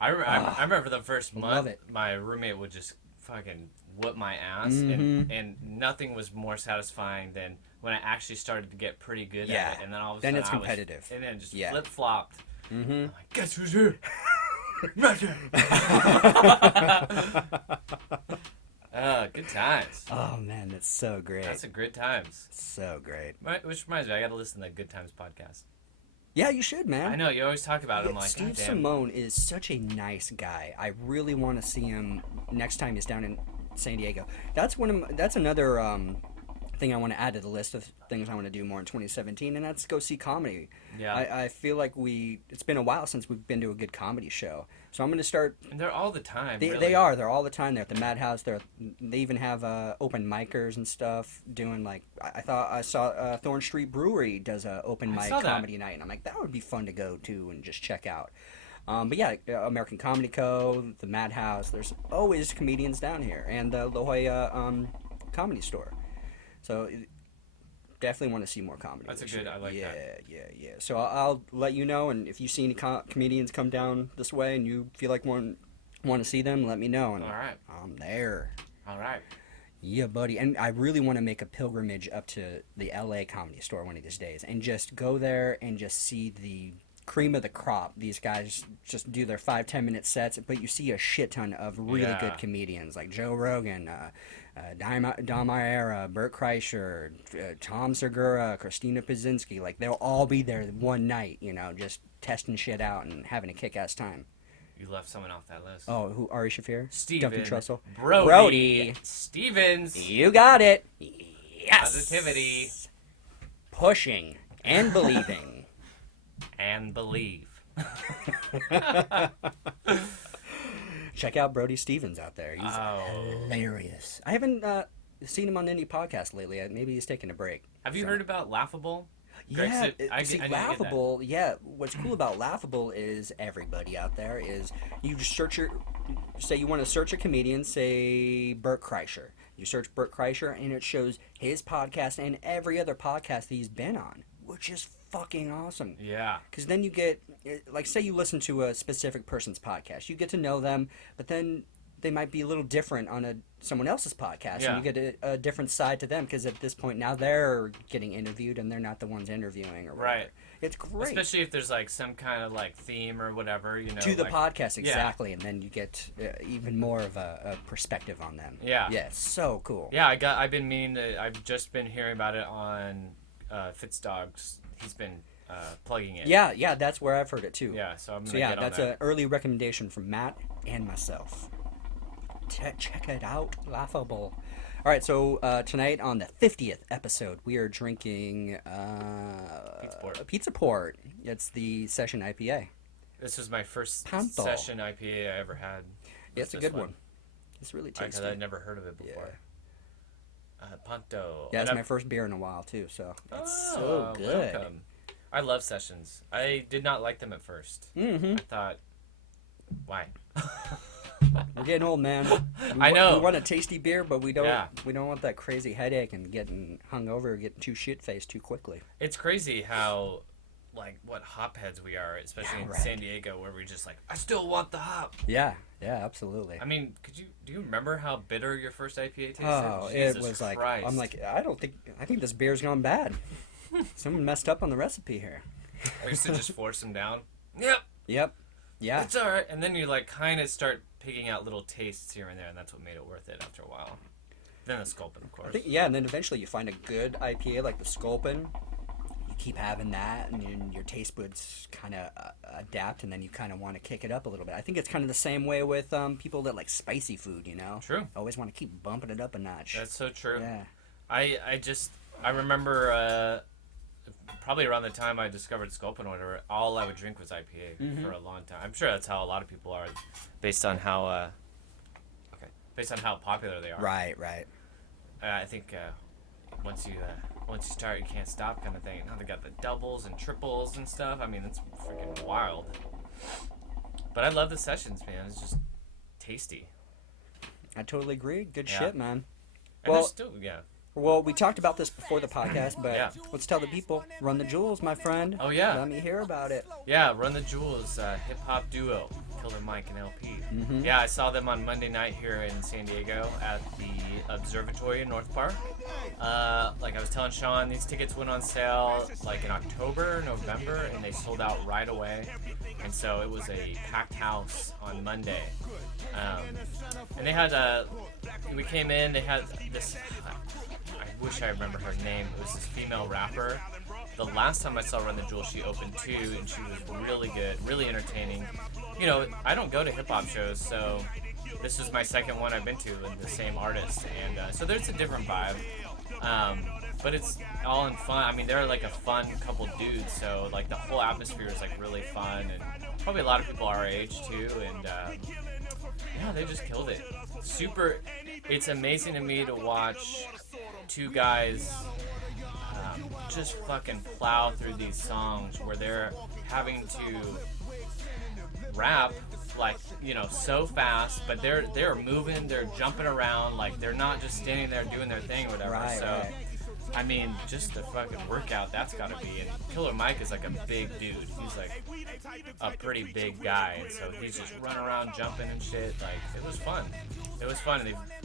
I remember the first love month, it. my roommate would just fucking whoop my ass, Mm-hmm. and nothing was more satisfying than when I actually started to get pretty good Yeah. at it, and then all of a Then sudden it's I was- competitive. and then just Yeah. flip-flopped. Mm-hmm. I'm like, guess who's here? Roger. Good times. Oh man, that's so great. That's a good times. So great. Which reminds me, I got to listen to that Good Times podcast. Yeah, you should, man. I know you always talk about it. I'm like, Steve God damn. Simone is such a nice guy. I really want to see him next time he's down in San Diego. That's another thing I want to add to the list of things I want to do more in 2017, and that's go see comedy. Yeah. I feel like it's been a while since we've been to a good comedy show, so I'm going to start. And they're all the time. They really. are. They're all the time. They're at the Madhouse. They even have open micers and stuff doing like I saw Thorn Street Brewery does a open I mic saw that. comedy night, and I'm like, that would be fun to go to and just check out. But yeah, American Comedy Co., the Madhouse. There's always comedians down here, and the La Jolla Comedy Store. So definitely want to see more comedy. That's a this good. year. I like that. Yeah. So I'll let you know, and if you see any comedians come down this way and you feel like want to see them, let me know. And All right. I'm there. All right. Yeah, buddy. And I really want to make a pilgrimage up to the LA Comedy Store one of these days and just go there and just see the cream of the crop. These guys just do their 5-10 minute sets, but you see a shit ton of really good comedians like Joe Rogan, Dom Maera, Bert Kreischer, Tom Segura, Christina Pazzinski. Like, they'll all be there one night, you know, just testing shit out and having a kick-ass time. You left someone off that list. Oh, who? Ari Shafir? Steven. Duncan Trussell? Brody. Stevens. You got it. Yes. Positivity. Pushing and believing. And believe. Check out Brody Stevens out there. He's hilarious. I haven't seen him on any podcast lately. Maybe he's taking a break. Have you heard about Laughable? Yeah, See, Laughable. Yeah, what's cool about Laughable is everybody out there is you just search say you want to search a comedian, say Bert Kreischer. You search Bert Kreischer, and it shows his podcast and every other podcast that he's been on, which is fucking awesome. Yeah. Because then you get, like, say you listen to a specific person's podcast, you get to know them, but then they might be a little different on someone else's podcast, and you get a different side to them, because at this point now they're getting interviewed and they're not the ones interviewing or whatever. Right. It's great. Especially if there's like some kind of like theme or whatever, you know. To the like, podcast, exactly, and then you get even more of a perspective on them. Yeah. Yeah, it's so cool. Yeah, I've just been hearing about it on Fitzdog's. He's been plugging it. Yeah, that's where I've heard it too. Yeah, so I'm gonna get on that's that. an early recommendation from Matt and myself. Check it out, Laughable. All right, so tonight on the 50th episode, we are drinking Pizza Port. It's the Session IPA. This is my first Panto. session IPA I ever had. Yeah, it's a good one. It's really tasty. Because I'd never heard of it before. Panto. Yeah, it's my first beer in a while too, so it's so good. Welcome. I love Sessions. I did not like them at first. Mm-hmm. I thought, why? We're getting old, man. I know. We want a tasty beer, but we don't. Yeah. We don't want that crazy headache and getting hungover or getting too shit-faced too quickly. It's crazy how, like, what hopheads we are, especially in San Diego, where we just like, I still want the hop. Yeah, absolutely. I mean, do you remember how bitter your first IPA tasted? Oh, Jesus it was like, Christ. I'm like, I think this beer's gone bad. Someone messed up on the recipe here. I used to just force them down. Yep. Yeah. It's all right. And then you like kind of start picking out little tastes here and there, and that's what made it worth it after a while. Then the Sculpin, of course. And then eventually you find a good IPA like the Sculpin. You keep having that, and your taste buds kind of adapt, and then you kind of want to kick it up a little bit. I think it's kind of the same way with people that like spicy food, you know? True. Always want to keep bumping it up a notch. That's so true. Yeah. I remember probably around the time I discovered Sculpin or whatever, all I would drink was IPA for a long time. I'm sure that's how a lot of people are, based on how popular they are. Right. I think once you start, you can't stop, kind of thing. Now they got the doubles and triples and stuff. I mean, it's freaking wild. But I love the Sessions, man. It's just tasty. I totally agree. Good shit, man. And Well, still, Well, we talked about this before the podcast, but Yeah. let's tell the people. Run the Jewels, my friend. Oh, yeah. Let me hear about it. Yeah, Run the Jewels, hip-hop duo, Killer Mike and LP. Mm-hmm. Yeah, I saw them on Monday night here in San Diego at the Observatory in North Park. Like I was telling Sean, these tickets went on sale like in October, November, and they sold out right away. And so it was a packed house on Monday. And they had, we came in, they had this, I wish I remember her name. It was this female rapper. The last time I saw Run the Jewels, she opened too, and she was really good, really entertaining. You know, I don't go to hip-hop shows, so this was my second one I've been to with the same artist. And so there's a different vibe. But it's all in fun. I mean, they're like a fun couple dudes, so like the whole atmosphere is like really fun, and probably a lot of people our age too. And yeah, they just killed it. It's amazing to me to watch two guys just fucking plow through these songs where they're having to rap like, you know, so fast, but they're moving, they're jumping around, like they're not just standing there doing their thing or whatever. Right. I mean, just the fucking workout that's gotta be. And Killer Mike is like a big dude. He's like a pretty big guy, and so he's just running around jumping and shit. Like, it was fun. It was fun.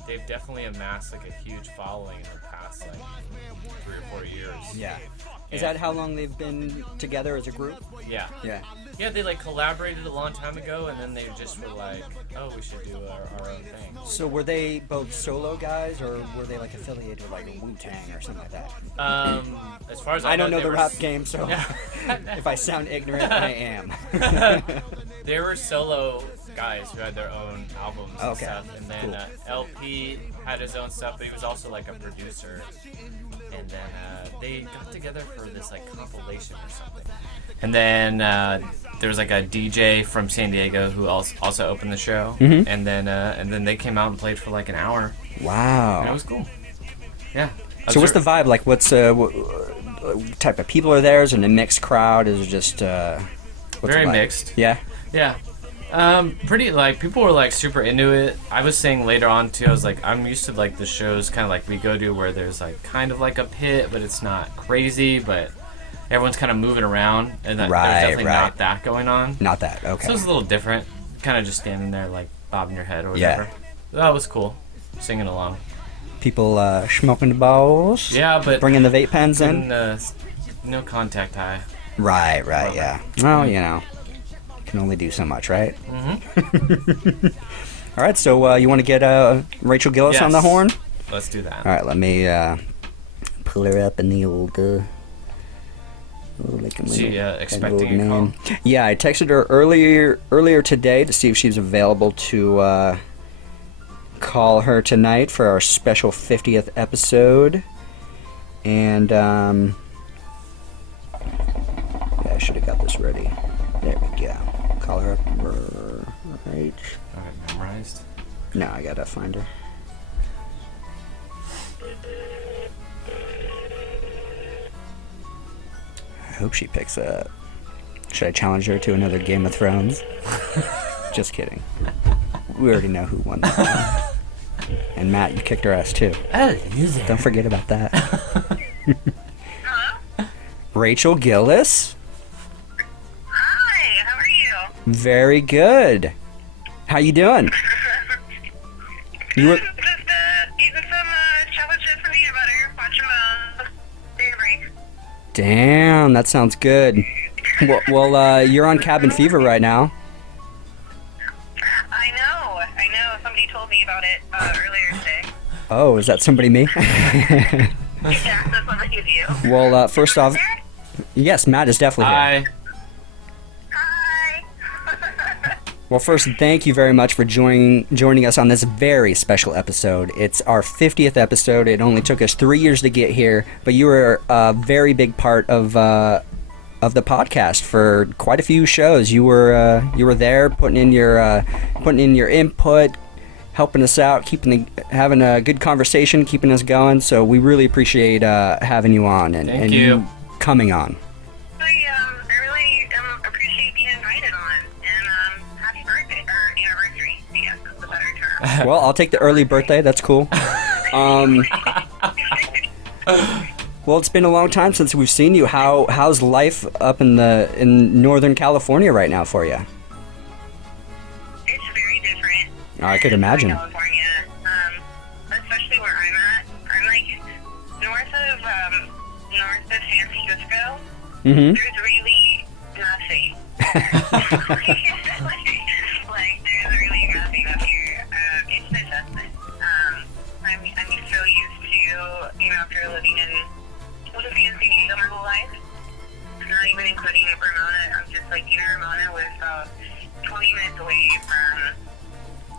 They've definitely amassed like a huge following in the past like 3 or 4 years. Yeah. Is that how long they've been together as a group? Yeah. Yeah. Yeah, they like collaborated a long time ago, and then they just were like, "Oh, we should do our own thing." So were they both solo guys, or were they like affiliated with like Wu-Tang or something like that? As far as I don't know they the were rap game, so if I sound ignorant, I am. They were solo guys who had their own albums and Okay. stuff, and then Cool. LP had his own stuff, but he was also like a producer. And then they got together for this like compilation or something. And then there was like a DJ from San Diego who also opened the show. Mhm. And then they came out and played for like an hour. Wow. And it was cool. Yeah. So what's the vibe like? What's what type of people are there? Is it a mixed crowd? Is it just what's Very the vibe? mixed. Yeah. Yeah. Pretty, like, people were like super into it. I was saying later on too, I was like, I'm used to like the shows kind of like we go to where there's like kind of like a pit, but it's not crazy, but everyone's kind of moving around, and that, Right, there's definitely right. not that going on. Not that. Okay. So it's a little different, kind of just standing there like bobbing your head or Yeah. whatever. That was cool, singing along. People smoking the balls. Yeah, but Bringing the vape pens in. no contact high. Right. Right. Yeah. Well, you know, can only do so much, right? Mm-hmm. All right. So you want to get Rachel Gillis on the Yes. horn? Let's do that. All right. Let me pull her up in the old. Like a She little- expecting old a call? man. Yeah, I texted her earlier today to see if she's available to call her tonight for our special 50th episode. And yeah, I should have got this ready. There we go. Call her up. Right. All right, memorized. No, I gotta find her. I hope she picks up. Should I challenge her to another Game of Thrones? Just kidding. We already know who won that one. And Matt, you kicked her ass too. Oh, music. Don't forget about that. Hello? Rachel Gillis? Hi, how are you? Very good. How you doing? You were Just eating some challenges for me about her. Watching Day Break. Damn, that sounds good. Well, you're on Cabin Fever right now. I know. Somebody told me about it earlier today. Oh, is that somebody me? Yeah, that's somebody of you. Well, first off, yes, Matt is definitely here. Hi. Hi. Well, first, thank you very much for joining us on this very special episode. It's our 50th episode. It only took us 3 years to get here, but you were a very big part of the podcast for quite a few shows. You were there, putting in your input, helping us out, having a good conversation, keeping us going. So we really appreciate having you on and you coming on. I really appreciate being invited on. And happy birthday, or anniversary, I guess is the better term. Well, I'll take the early birthday. That's cool. Well, it's been a long time since we've seen you. How's life up in Northern California right now for you? It's very different. I could imagine. California, especially where I'm at. I'm like north of San Francisco. Mm-hmm. There's really nothing. like there's really nothing up here. It's an adjustment. I'm so used to, after living in San Diego my whole life, not even including Ramona. I'm just like, Ramona was 20 minutes away from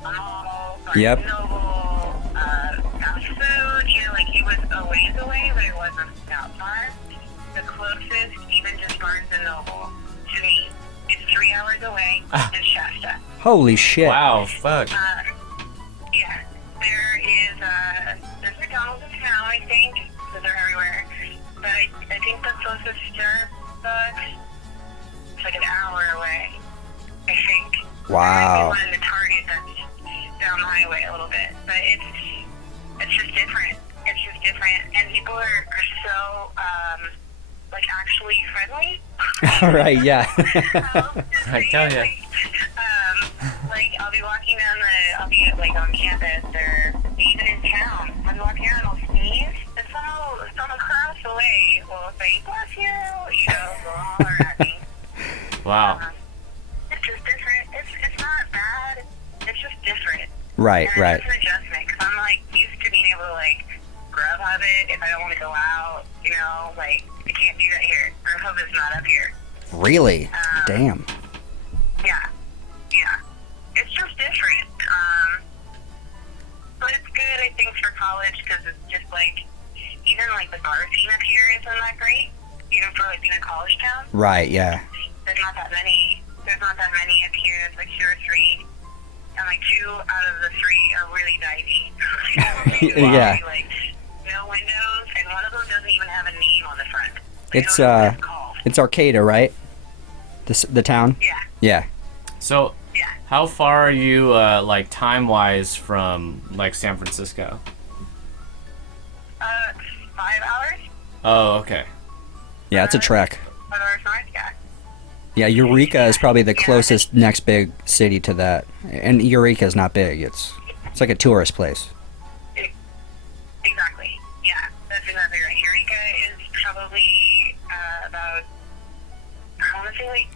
a mall, Yep. Noble, fast food. Like it was a ways away, but it wasn't that far. The closest, even just Barnes and Noble, to me, is 3 hours away in Shasta. Holy shit. Wow, fuck. Yeah, there's McDonald's in town, I think, because they're everywhere. But I think the closest Starbucks is like an hour away, I think. Wow. There might be one in the Target that's down the highway a little bit, but it's just different. It's just different, and people are so like actually friendly. All right, yeah. I tell ya. Like I'll be walking down I'll be like on campus or even in town. I'll be walking around, I'll sneeze, and someone across the way will say, "Bless you," go holler at me. Wow. It's just different. It's not bad. It's just different. Right, and right. It's an adjustment because I'm like used to being able to like Grubhub it if I don't want to go out. Like I can't do that here. Grubhub is not up here. Really? Damn. Yeah. It's just different. But it's good, I think, for college because it's just like, even like the bar scene up here isn't that great. Even for like being a college town. Right, yeah. There's not that many up here. It's like 2 or 3. And like 2 out of the 3 are really dicey. Yeah. Like, no windows, and one of them doesn't even have a name on the front. It's Arcata, right? The town? Yeah. Yeah. So, Yeah. how far are you, like, time-wise from, like, San Francisco? 5 hours? Oh, okay. Yeah, it's a trek. 5 hours north, yeah. Yeah, Eureka is probably the closest next big city to that. And Eureka is not big. It's like a tourist place. Exactly. Yeah, that's exactly right. Eureka is probably about, I want to say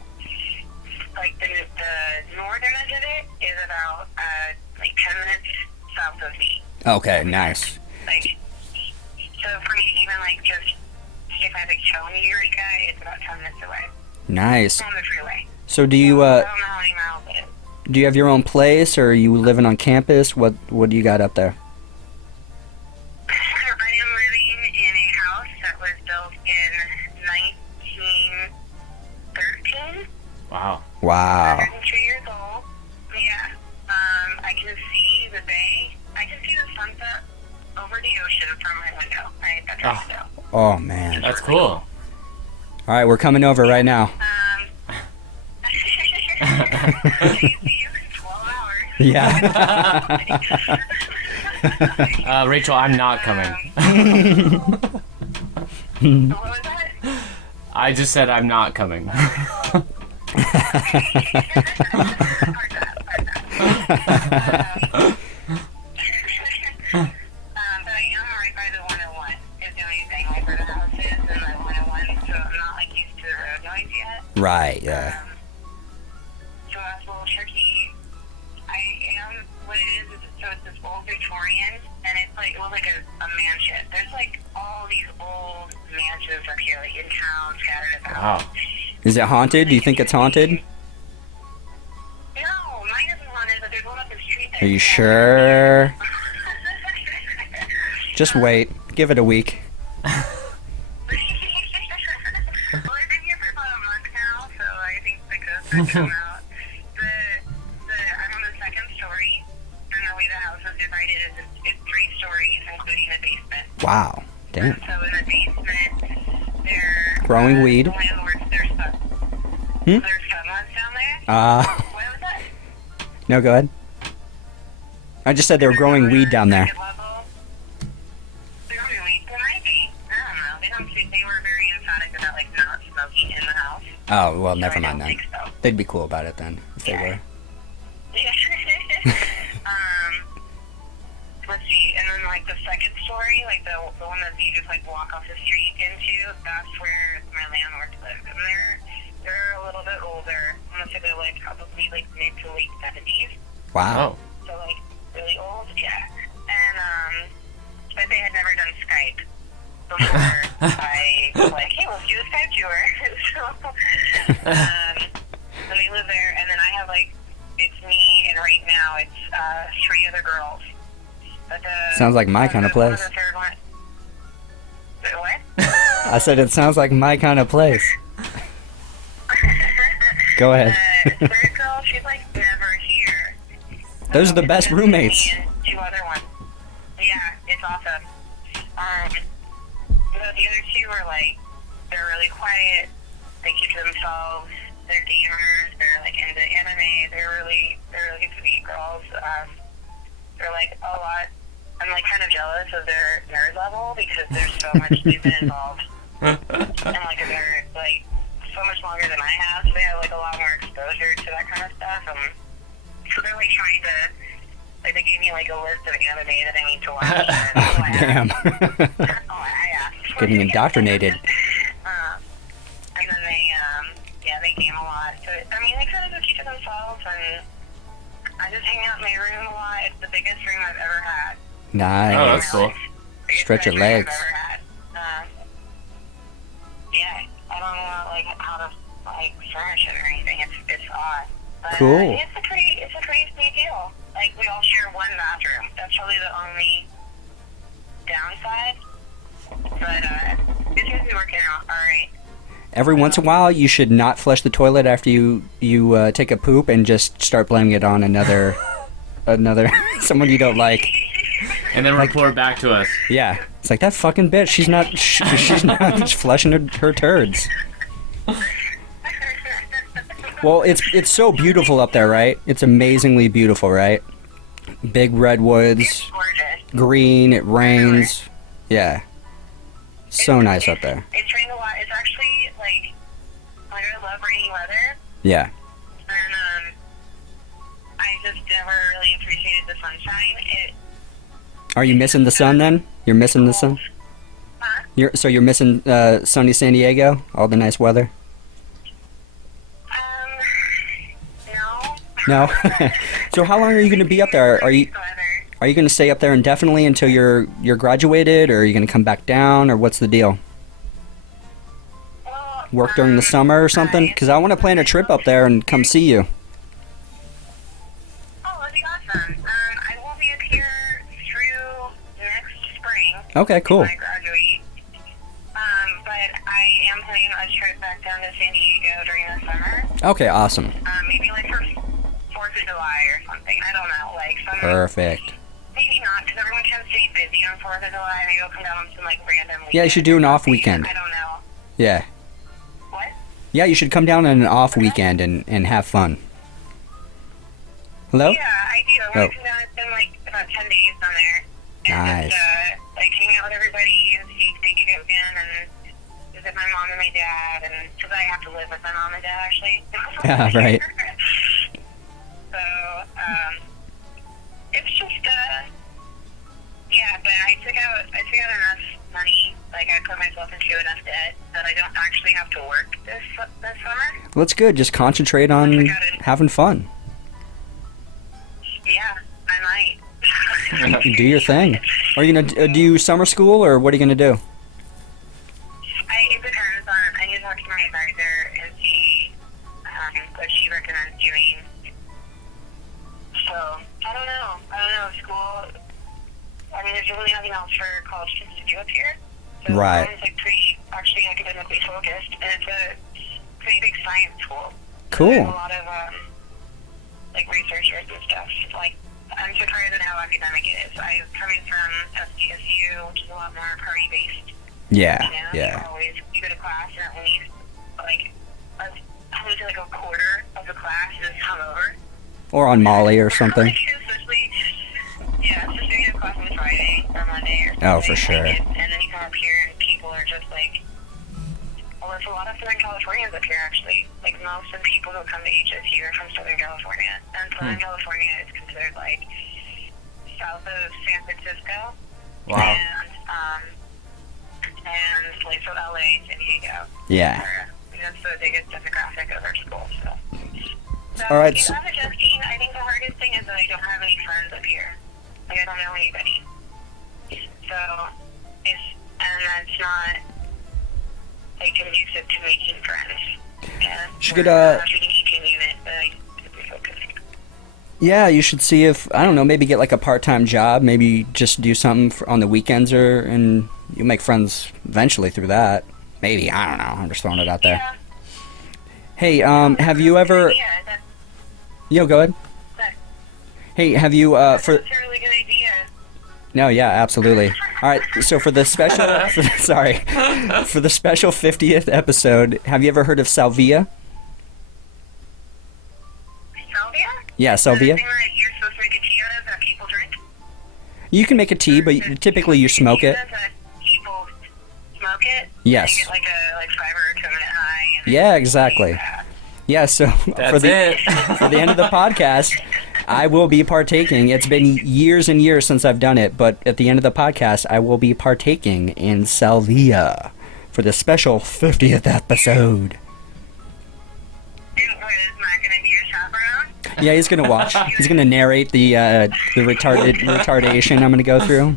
like the northern edge of it is about like 10 minutes south of me. Okay, nice. Like, so for me to even like just if I have a show in Eureka, it's about 10 minutes away. Nice. On the freeway. So do you I don't know how many miles it is. do you have your own place, or are you living on campus? What do you got up there? I am living in a house that was built in 1913. Wow. Wow. 102 years old. Yeah. I can see the bay. I can see the sunset over the ocean from my window. That's right now. Oh man. That's cool. All right, we're coming over right now. I see you in 12 hours. Yeah. Rachel, I'm not coming. What was that? I just said I'm not coming. But I am right by the 101 is the only thing, like where the house is and the 101, so I'm not like used to the road noise yet. Right. Yeah. So that's a little tricky. I am, what it is so it's this old Victorian, and it was like a mansion. There's like all these old mansions up here, like in town, scattered about. Wow. Is it haunted? Do you think it's haunted? No, mine isn't haunted, but there's one up the street there. Are you sure? Just wait. Give it a week. Well, I've been here for about a month now, so I think the ghosts have come out. I'm on the second story, and the way the house is divided is it's 3 stories, including the basement. Wow. Damn. And so in the basement, they're Growing weed. The landlords, there's sun. Hmm? There's sunlight down there. What was that? No, go ahead. I just said they were growing weed down there. They're growing weed. There might be. I don't know. They were very emphatic about like not smoking in the house. Oh, well, So never I mind don't then. think so. They'd be cool about it then, if they were. Yeah. Let's see, and then like the second story, like the one that you just like walk off the street into, that's where my landlords live. And they're a little bit older. I'm gonna say they're like probably like mid to late 70s. Wow. Oh. So like really old, yeah. And but they had never done Skype before. I was like, hey, let's do a Skype tour. So they live there, and then I have like it's me, and right now it's 3 other girls. But Sounds like my kind of place. The third one. What? I said it sounds like my kind of place. Go ahead. The third girl, she's like never here. Those are the It's best just roommates. me and 2 other ones. Yeah, it's awesome. The other 2 are like, they're really quiet. They keep to themselves. They're gamers. They're like into anime. They're really sweet girls. They're like a lot. I'm like kind of jealous of their nerd level because there's so much they've been involved And like they're like so much longer than I have, so they have like a lot more exposure to that kind of stuff. So they're like trying to, like, they gave me like a list of anime that I need to watch. Oh, damn. I asked. Getting indoctrinated. And then they game a lot. So I mean, they kind of just keep to themselves, and I just hang out in my room a lot. It's the biggest room I've ever had. Nice. Oh, that's cool. Stretch your legs. Yeah, I don't know like how to like furnish it or anything. It's odd. But, Cool. it's a pretty sweet deal. Like we all share one bathroom. That's probably the only downside. But it seems to be working out all right. Every once in a while, you should not flush the toilet after you take a poop and just start blaming it on another someone you don't like. And then report back to us. Yeah, it's like that fucking bitch. She's not flushing her turds. Well, it's so beautiful up there, right? It's amazingly beautiful, right? Big redwoods, It's gorgeous. green. It rains. Yeah, so nice up there. It's rained a lot. It's actually like I love rainy weather, Yeah. and I just never really appreciated the sunshine. Are you missing the sun then? You're missing the sun. Huh? You're missing sunny San Diego, all the nice weather. No. No. So how long are you going to be up there? Are you Weather. going to stay up there indefinitely until you're graduated, or are you going to come back down, or what's the deal? Well, Work during the summer or something? Because I want to plan a trip up there and come see you. Oh, that'd be awesome. I will be up here through next spring. Okay, cool. When I graduate. But I am planning a trip back down to San Diego during the summer. Okay, awesome. Maybe like for 4th of July or something. I don't know. Like some. Perfect. Maybe not, because everyone tends to stay busy on 4th of July. Maybe I'll come down on some like random weekend. Yeah, you should do an off weekend. I don't know. Yeah. What? Yeah, you should come down on an off weekend and have fun. Hello? Yeah, I do. I want to come down and spend like about 10 days on there. And Nice. just, like hang out with everybody and see St. again and visit my mom and my dad, and because I have to live with my mom and dad actually. Yeah, right. So, it's just yeah, but I took out enough money, like I put myself into enough debt that I don't actually have to work this summer. Well, that's good. Just concentrate on having fun. Yeah, I might. Do your thing. Are you going to do summer school, or what are you going to do? It depends on. I need to talk to my advisor and see what she recommends doing. So I don't know. School. I mean, there's really nothing else for college kids to do up here. So Right. It's like pretty actually academically focused, and it's a pretty big science school. Cool. There's a lot of like researchers and stuff. Like I'm surprised at how academic it is. I'm coming from SDSU, which is a lot more party based. Yeah, You know, yeah. you go to class and at least like I would say like a quarter of the class is hungover. Or on Molly or something. Especially you have class on Friday or Monday or something. Oh, for sure. And then you come up here and people are just like, well, there's a lot of Southern Californians up here actually. Like most of the people who come to HSU are from Southern California, and Southern California is considered like south of San Francisco. Wow. And like so LA, San Diego. Yeah. That's the biggest demographic of our school. So All right, if so- I'm adjusting, I think the hardest thing is that I don't have any friends up here. Like I don't know anybody. So that's not like conducive to making friends. And Should get, we're not a teaching unit, but I could be focused. Yeah, you should see if, I don't know, maybe get like a part-time job, maybe just do something on the weekends, and you make friends eventually through that. Maybe, I don't know, I'm just throwing it out there. Yeah. Hey, have you ever... Yeah, that's Yo, go ahead. Hey, have you, that's a really good idea. No, yeah, absolutely. All right, so for the special, for the special 50th episode, have you ever heard of Salvia? Salvia? Yeah, The Salvia. thing that you're supposed to make a tea out of that people drink? You can make a tea, but typically you smoke it. That people smoke it? it? Yes. You get like a 5 or 10 minute high. And Yeah, exactly. Yeah, so That's it. for the end of the podcast, I will be partaking. It's been years and years since I've done it, but at the end of the podcast, I will be partaking in Salvia for the special 50th episode. And what, is Matt going to be your chaperone? Yeah, he's gonna watch. He's gonna narrate the retardation I'm gonna go through.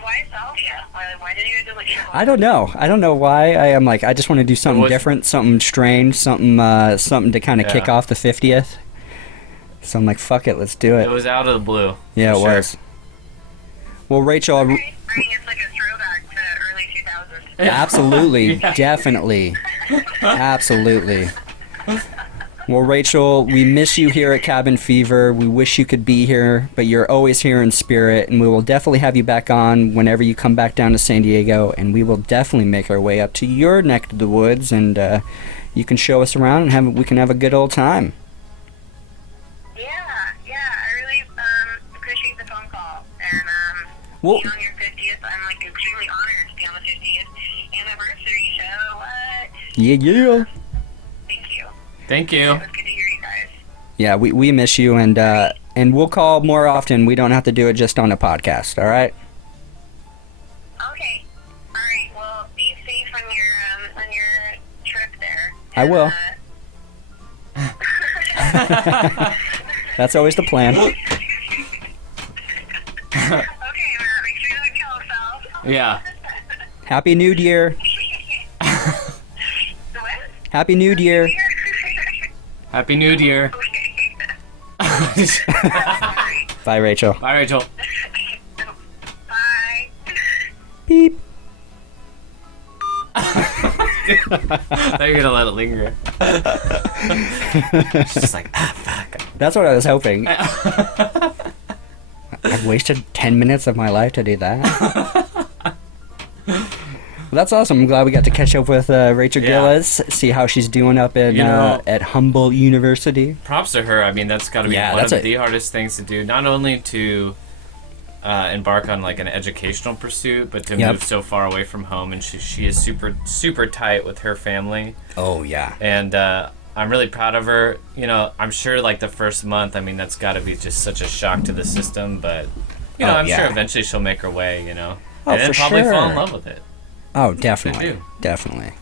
Why Salvia? Why did you do like I don't know. I don't know why. I am like, I just want to do something was- different, something strange, something to kind of kick Yeah. off the 50th. So I'm like, fuck it, let's do It it. was out of the blue. Yeah, for it sure. was. Well, Rachel, I mean, it's like a throwback to early 2000s. absolutely, Yeah. definitely, absolutely. Well, Rachel, we miss you here at Cabin Fever. We wish you could be here, but you're always here in spirit, and we will definitely have you back on whenever you come back down to San Diego, and we will definitely make our way up to your neck of the woods, and you can show us around, and we can have a good old time. Yeah, I really appreciate the phone call. And Well- being on your 50th, I'm like extremely honored to be on the 50th anniversary. So, Yeah. thank you. Thank It you. was good to hear you guys. Yeah, we miss you, and we'll call more often. We don't have to do it just on a podcast, all right? Okay. All right. Well, be safe on your trip there. I And, will. That's always the plan. Okay, Matt. Make sure you don't kill yourself. Yeah. Happy New Year. What? Happy New Year. Happy New Year. Okay. Bye, Rachel. Bye, Rachel. Bye. Beep. Thought you were gonna let it linger. It's just like, fuck. That's what I was hoping. I've wasted 10 minutes of my life to do that. Well, that's awesome. I'm glad we got to catch up with Rachel Yeah. Gillis, see how she's doing up at You know- at Humboldt University. Props to her. I mean, that's got to be Yeah, one that's of a- the hardest things to do. Not only to embark on like an educational pursuit, but to Yep. move so far away from home. And she is super tight with her family. Oh, yeah. And I'm really proud of her. You know, I'm sure like the first month, I mean, that's got to be just such a shock to the system. But you know, Oh, I'm sure yeah. eventually she'll make her way. You know, Oh, and then for probably fall in sure. love with it. Oh, definitely. do. Definitely.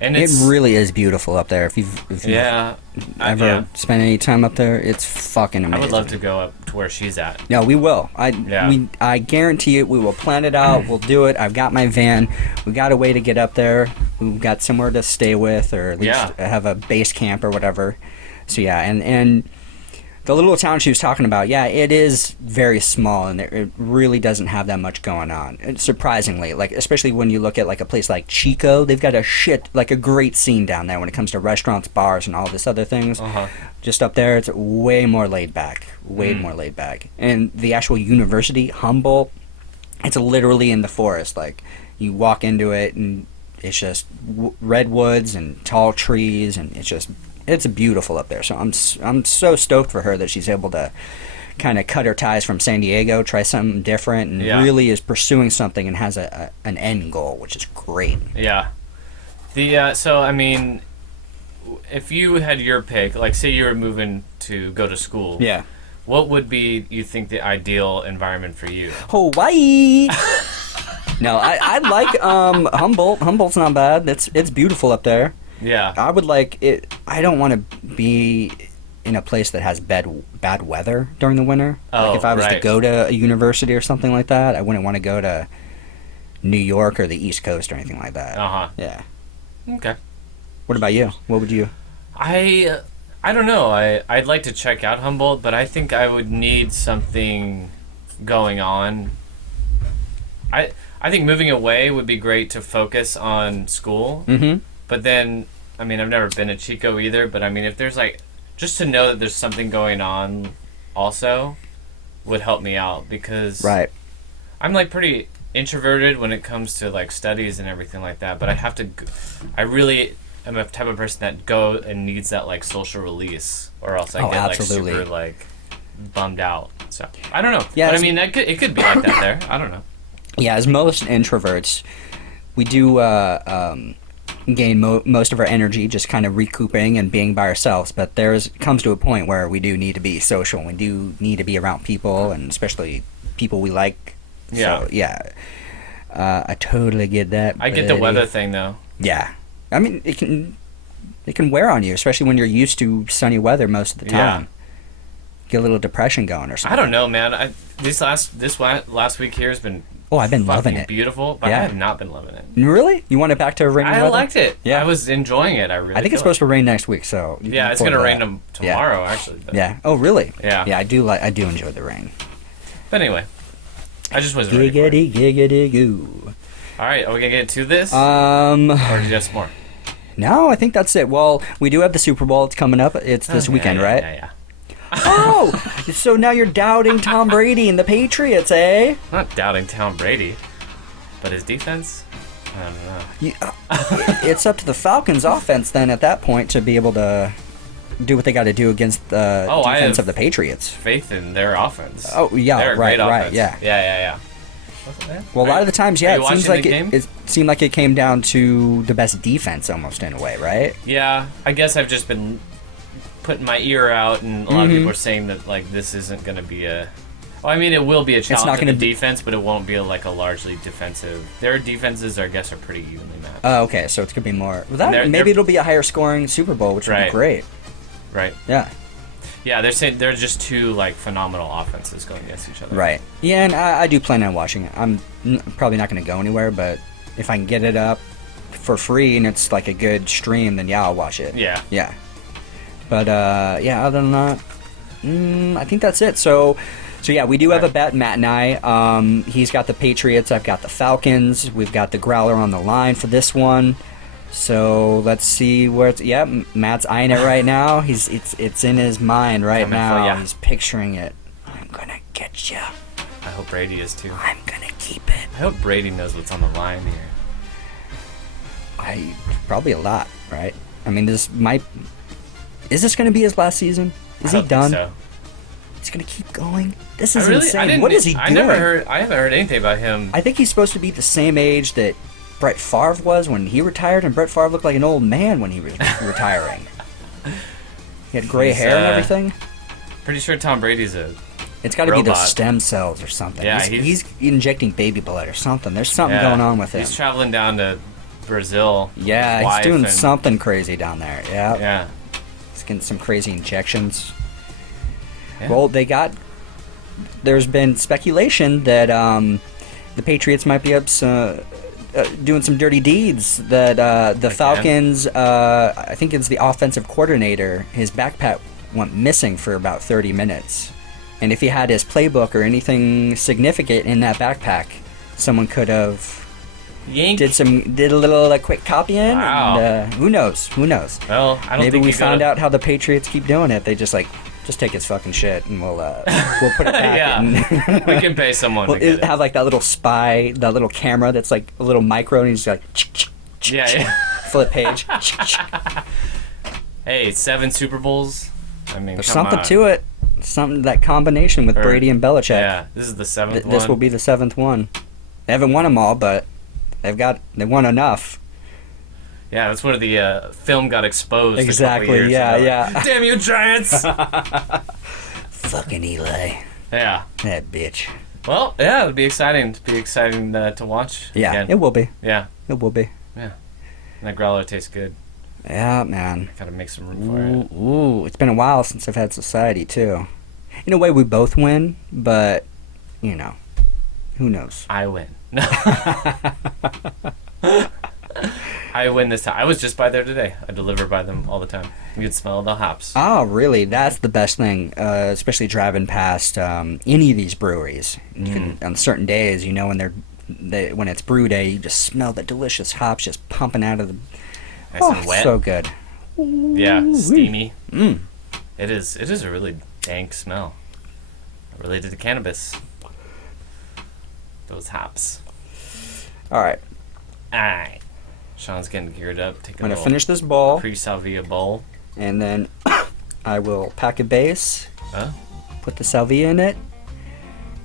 And It it's really is beautiful up there. If you've yeah. ever yeah. spent any time up there, it's fucking I amazing. would love to go up to where she's at. No, we will. Yeah. I guarantee it. We will plan it out. We'll do it. I've got my van. We got a way to get up there. We've got somewhere to stay with, or at least have a base camp or whatever. So yeah, and the little town she was talking about, yeah, it is very small, and it really doesn't have that much going on. And surprisingly, like especially when you look at like a place like Chico, they've got a great scene down there when it comes to restaurants, bars, and all this other things. Uh-huh. Just up there, it's way more laid back, more laid back. And the actual university, Humboldt, it's literally in the forest. Like you walk into it, and it's just redwoods and tall trees, and it's beautiful up there. So I'm so stoked for her that she's able to kind of cut her ties from San Diego, try something different, and Yeah. really is pursuing something and has an end goal, which is great. Yeah. So I mean, if you had your pick, like say you were moving to go to school, Yeah. what would be you think the ideal environment for you? Hawaii. No, I like Humboldt. Humboldt's not bad. It's beautiful up there. Yeah. I would like it. I don't want to be in a place that has bad weather during the winter. Oh, Like if I was to right. go to a university or something like that, I wouldn't want to go to New York or the East Coast or anything like that. Uh-huh. Yeah. Okay. What about you? What would you? I don't know. I'd like to check out Humboldt, but I think I would need something going on. I think moving away would be great to focus on school. Mm-hmm. But then, I mean, I've never been to Chico either, but I mean, if there's like, just to know that there's something going on also would help me out because Right. I'm like pretty introverted when it comes to like studies and everything like that, but I really am a type of person that and needs that like social release or else I Oh, get absolutely. like super like bummed out. So I don't know. Yeah, but I it's- mean, it could be like that there. I don't know. Yeah, as most introverts, we do gain most of our energy just kind of recouping and being by ourselves. But comes to a point where we do need to be social. We do need to be around people, and especially people we like. Yeah. So, yeah. I totally get that. I get the buddy. weather thing though. Yeah. I mean, it can wear on you, especially when you're used to sunny weather most of the Yeah. time. Get a little depression going or something. I don't know, man. This last week here has been Oh, I've been loving fucking it. beautiful, but Yeah. I have not been loving it. Really? You want it back to rainy I weather? liked it. Yeah. I was enjoying it. I really. I think it's feel supposed to rain next week, so it. Yeah, it's look gonna forward rain to tomorrow actually. But, Yeah. Oh, really? Yeah. Yeah, I do enjoy the rain. But anyway, I just wasn't ready for it. Giggity goo. All right, are we gonna get to this, Um, or just more? no, I think that's it. Well, we do have the Super Bowl. It's coming up. It's this Oh, weekend, yeah, right? Yeah. Oh, so now you're doubting Tom Brady and the Patriots, eh? I'm not doubting Tom Brady, but his defense. I don't know. It's up to the Falcons' offense then at that point to be able to do what they got to do against the Oh, I defense have- of the Patriots. Faith in their offense. Oh, yeah, They're a right, great right, offense. yeah. Yeah. Was it there? Well, a lot of the times, yeah, Are you it seems watching like the game? it seemed like it came down to the best defense almost in a way, right? Yeah, I guess I've just been putting my ear out, and a lot of people are saying that like this isn't going to be a. Well, I mean, it will be a challenge not in the gonna be- defense, but it won't be like a largely defensive. Their defenses, I guess, are pretty evenly matched. Oh, okay, so it's gonna be more. Well, that, They're- maybe it'll be a higher scoring Super Bowl, which would be Right. great. Right. Yeah, Yeah, they're saying they're just two like phenomenal offenses going against each other. right. Yeah, and I do plan on watching it. I'm probably not gonna go anywhere, but if I can get it up for free and it's like a good stream, then yeah, I'll watch it. Yeah. Yeah. But yeah, other than that, I think that's it. So yeah, we do have a bet, Matt and I. He's got the Patriots, I've got the Falcons. We've got the Growler on the line for this one. So let's see where it's. Yeah, Matt's eyeing it right now. It's in his mind right Coming for now. ya. He's picturing it. I'm gonna get you. I hope Brady is too. I'm gonna keep it. I hope Brady knows what's on the line here. Probably a lot, right? I mean, Is this gonna be his last season? Is I he don't done? think so. He's gonna keep going. This I is really, I insane. didn't, What is he I doing? I haven't heard anything about him. I think he's supposed to be the same age that Brett Favre was when he retired, and Brett Favre looked like an old man when he was retiring. He had gray He's, hair and everything. Pretty sure Tom Brady's a. It's got to be the robot. stem cells or something. Yeah, he's injecting baby blood or something. There's something yeah, going on with him. He's traveling down to Brazil. with Yeah, his he's wife doing and- something crazy down there. Yeah, Yeah. he's getting some crazy injections. Yeah. Well, there's been speculation that the Patriots might be doing some dirty deeds. That the Again? Falcons, I think it's the offensive coordinator, his backpack went missing for about 30 minutes. And if he had his playbook or anything significant in that backpack, someone could have Yank. did a little quick copying. Wow. And who knows? Well, I don't Maybe think we you found gotta- out how the Patriots keep doing it. They just take his fucking shit and we'll put it back. Yeah. And We can pay someone we'll to get it. have like that little spy, that little camera that's like a little micro, and he's like Yeah. flip page. Hey, 7 Super Bowls. I mean, There's come something on. to it. Something, that combination with Or- Brady and Belichick. Yeah, this is the 7th one. This will be the 7th one. They haven't won them all, but they won enough. Yeah, that's where the film got exposed. Exactly, A couple years yeah, ago. yeah. Damn you, Giants! Fucking Eli, Yeah. that bitch. Well, yeah, it'll be exciting. To watch. Yeah, again. it will be. Yeah. It will be. And that growler tastes good. Yeah, man. Gotta make some room for it. Ooh, it's been a while since I've had society too. In a way, we both win, but who knows? I win. No. I win this time. I was just by there today. I deliver by them all the time. You can smell the hops. Oh, really? That's the best thing, especially driving past any of these breweries. You can on certain days, when it's brew day, you just smell the delicious hops just pumping out of the. Nice and wet. So good. Yeah, steamy. Mm. It is a really dank smell. Related to cannabis. Those hops. All right, Alright. Sean's getting geared up. Taking I'm a gonna little finish this ball, pre-Salvia bowl. and then I will pack a base, Huh? put the Salvia in it,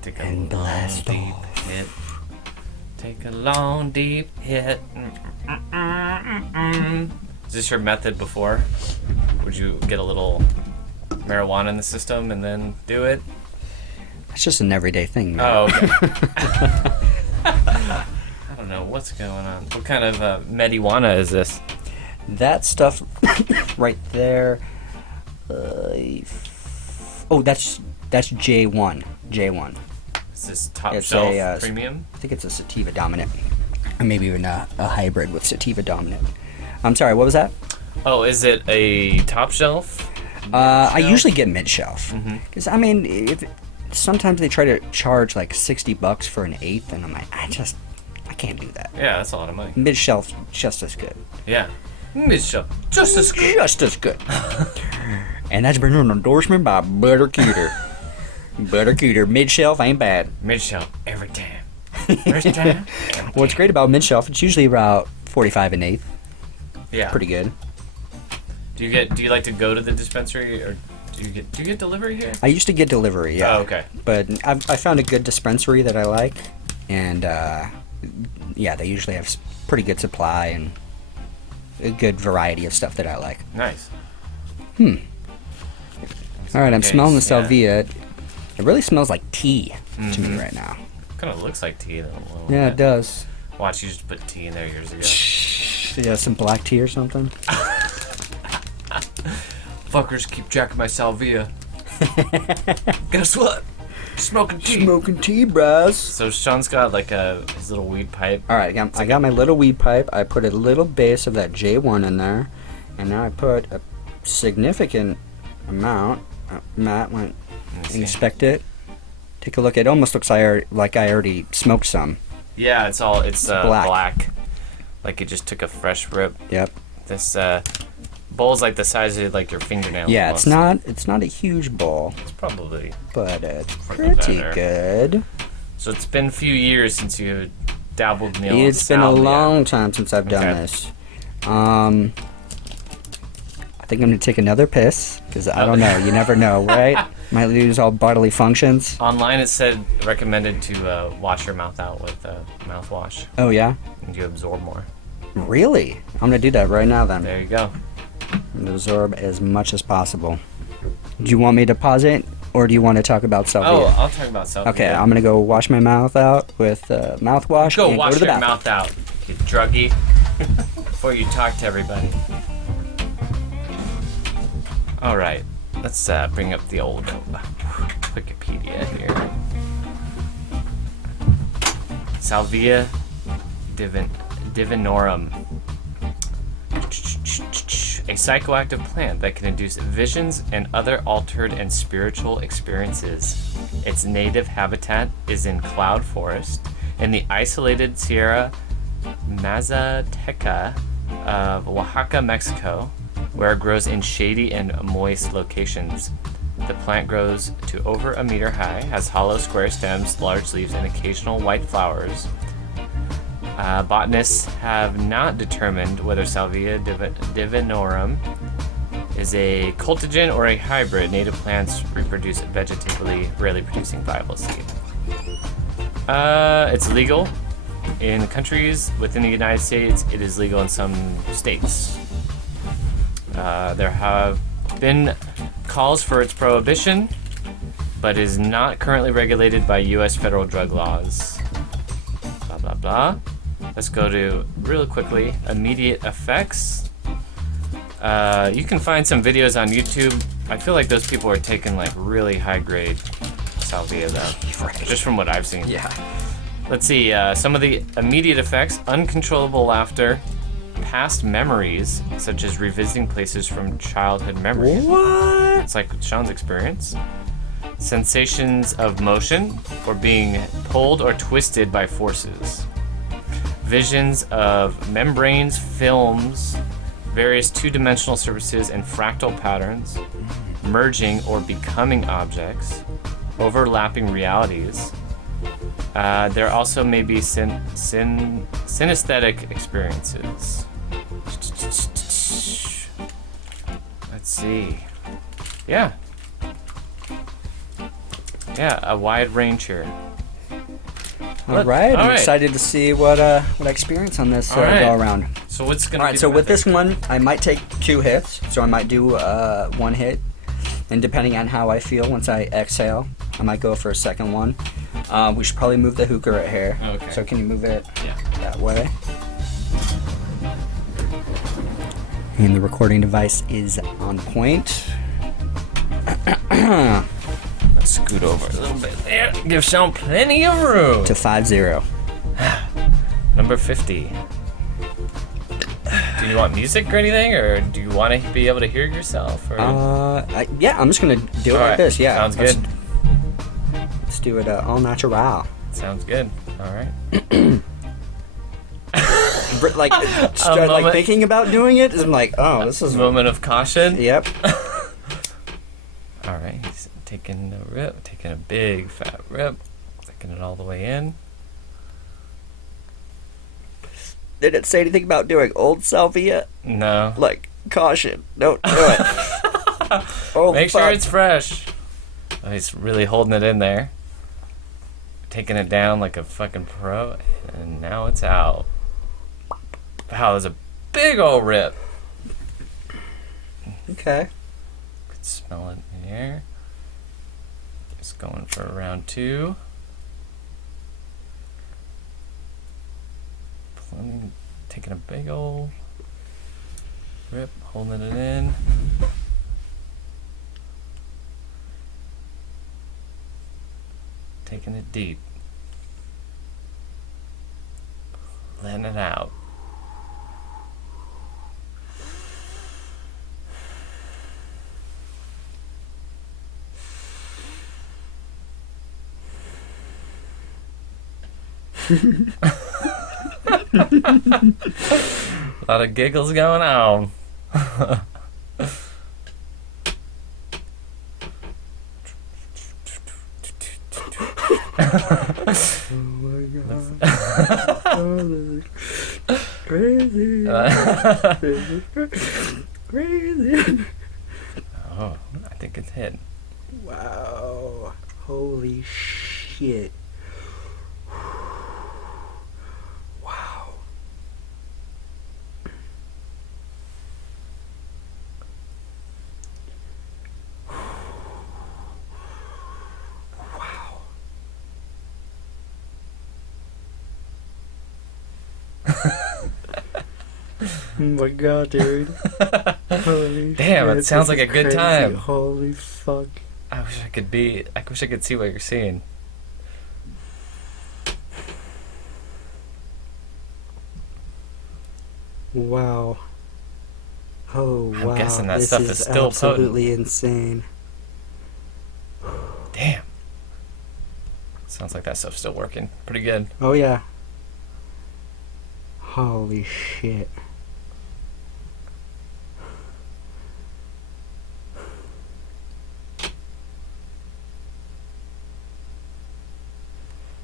Take a And long, blast deep off. hit. Take a long, deep hit. Is this your method before? Would you get a little marijuana in the system and then do it? It's just an everyday thing, man. Oh, okay. I don't know what's going on. What kind of marijuana is this? That stuff right there. That's J1. J1. Is this top It's shelf a, premium? I think it's a sativa dominant, or maybe even a hybrid with sativa dominant. I'm sorry, what was that? Oh, is it a top shelf? I Mid-shelf? usually get mid shelf Mhm. because I mean, sometimes they try to charge like $60 for an eighth, and I'm like, I can't do that. Yeah, that's a lot of money. Mid shelf just as good. Yeah. Mid-shelf. Just as good. Just as good. And that's been an endorsement by Butter Cooter. Butter Cooter, mid shelf ain't bad. Mid-shelf every time. First time. What's great about mid shelf, it's usually about 45 an eighth. Yeah. Pretty good. Do you like to go to the dispensary, or do you get delivery here? I used to get delivery, yeah. Oh, okay. But I found a good dispensary that I like, and yeah, they usually have pretty good supply and a good variety of stuff that I like. Nice. All right, I'm Okay, smelling the yeah. Salvia. It really smells like tea to me Mhm. right now. Kind of looks like tea though. a little Yeah, bit. it does. Watch, you just put tea in there years ago. Yeah, some black tea or something. Fuckers keep track of my Salvia. Guess what? Smoking tea. Smoking tea, bros. So Sean's got like his little weed pipe. All right, I got my little weed pipe. I put a little base of that J1 in there, and now I put a significant amount. Matt went Let me see. inspect it. Take a look. It almost looks like I already smoked some. Yeah, it's black. black. Like it just took a fresh rip. Yep. This bowl's like the size of like your fingernail. Yeah, almost. it's not a huge bowl, It's probably. but it's Pretty pretty better. good. So it's been a few years since you dabbled in the old It's been a Salvia. long time since I've done Okay. this. I think I'm gonna take another piss because I don't know. You never know, right? Might lose all bodily functions. Online it said recommended to wash your mouth out with mouthwash, Oh yeah, and you absorb more. really? I'm gonna do that right now then. There you go. And absorb as much as possible. Do you want me to pause it, or do you want to talk about Oh, Salvia? I'll talk about Salvia. Okay, I'm gonna go wash my mouth out with mouthwash Go and wash go to the your bathroom. mouth out, you druggie, before you talk to everybody. All right, let's bring up the old Wikipedia here. Salvia divinorum. A psychoactive plant that can induce visions and other altered and spiritual experiences. Its native habitat is in cloud forest in the isolated Sierra Mazateca of Oaxaca, Mexico, where it grows in shady and moist locations. The plant grows to over a meter high, has hollow square stems, large leaves, and occasional white flowers. Botanists have not determined whether Salvia divinorum is a cultigen or a hybrid. Native plants reproduce vegetatively, rarely producing viable seed. It's legal in countries within the United States. It is legal in some states. There have been calls for its prohibition, but is not currently regulated by U.S. federal drug laws. Blah, blah, blah. Let's go to, really quickly, immediate effects. You can find some videos on YouTube. I feel like those people are taking like really high grade Salvia though, just from what I've seen. Yeah. Let's see, some of the immediate effects: uncontrollable laughter, past memories, such as revisiting places from childhood memories. What? It's like Sean's experience. Sensations of motion or being pulled or twisted by forces. Visions of membranes, films, various two-dimensional surfaces and fractal patterns, merging or becoming objects, overlapping realities. There also may be synesthetic experiences. Let's see. Yeah. Yeah, a wide range here. All right, All I'm right. excited to see what I experience on this All right. go around. So what's gonna All be right, the so with method? this one, I might take 2 hits. So I might do 1 hit, and depending on how I feel once I exhale, I might go for a second one. We should probably move the hookah right here. Okay. So can you move it Yeah. that way? And the recording device is on point. Let's scoot over a little bit there. Give yourself plenty of room. To 5-0. Number 50. Do you want music or anything, or do you want to be able to hear yourself? Or? Yeah, I'm just gonna do it like Alright, this. Yeah, sounds good. Let's do it all natural. Sounds good. All right. Like, start like moment. thinking about doing it. I'm like, oh, this is. Moment of caution. Yep. All right. He's taking a rip, taking a big fat rip, taking it all the way in. Did it say anything about doing old Salvia? No. Like, caution, don't do it. Oh, Make sure fuck. it's fresh. Oh, he's really holding it in there. Taking it down like a fucking pro, and now it's out. Wow, there's a big old rip. Okay. Could smell it in the air. Just going for round 2. Taking a big old rip, holding it in. Taking it deep. Letting it out. A lot of giggles going on. Oh my god. Oh, crazy. Crazy. Oh, I think it's hit. Wow. Holy shit. Wow. Wow. Oh my god, dude. Holy Damn, shit, it sounds this like a is good crazy. time. Holy fuck. I wish I could see what you're seeing. Wow. Oh, I'm wow. guessing that this stuff is still absolutely insane. Damn. Sounds like that stuff's still working. Pretty good. Oh, yeah. Holy shit.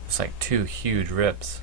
It's like 2 huge rips.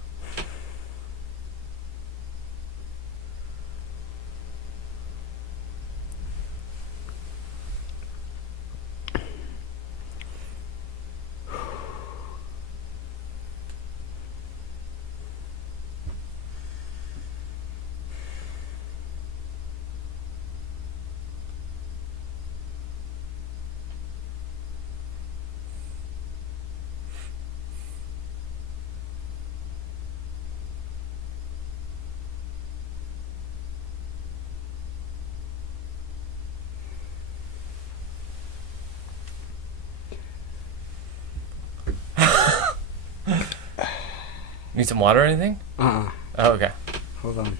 Need some water or anything? Oh, okay. Hold on.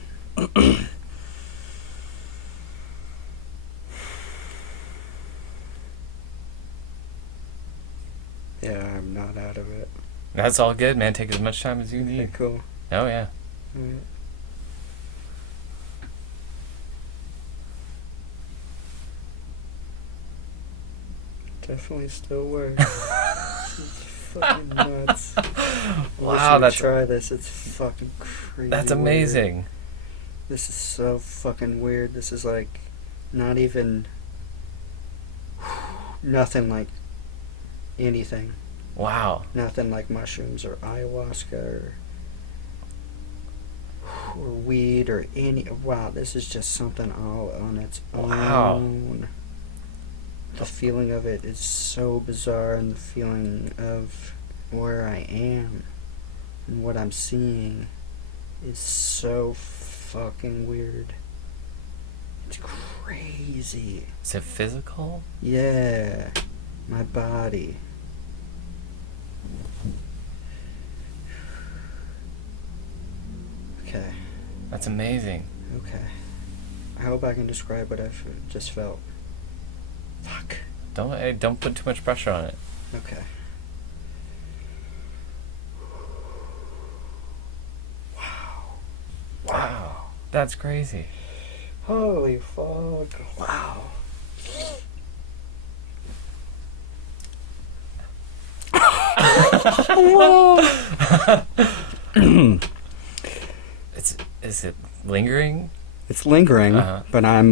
Yeah, I'm not out of it. That's all good, man. Take as much time as you Okay, need. cool. Oh, yeah. Alright. Definitely still works. It's fucking nuts. Wow, that's try this. It's fucking crazy. that's weird. amazing. This is so fucking weird. This is like not even nothing like anything. Wow. Nothing like mushrooms or ayahuasca or weed or any. Wow, this is just something all on its own. Wow. The feeling of it is so bizarre, and the feeling of where I am and what I'm seeing is so fucking weird. It's crazy. Is it physical? Yeah, my body. Okay, That's amazing. okay. I hope I can describe what I've just felt. Fuck. Don't put too much pressure on it. Okay. Wow. That's crazy. Holy fuck. Wow. Is it lingering? It's lingering, Uh-huh. but I'm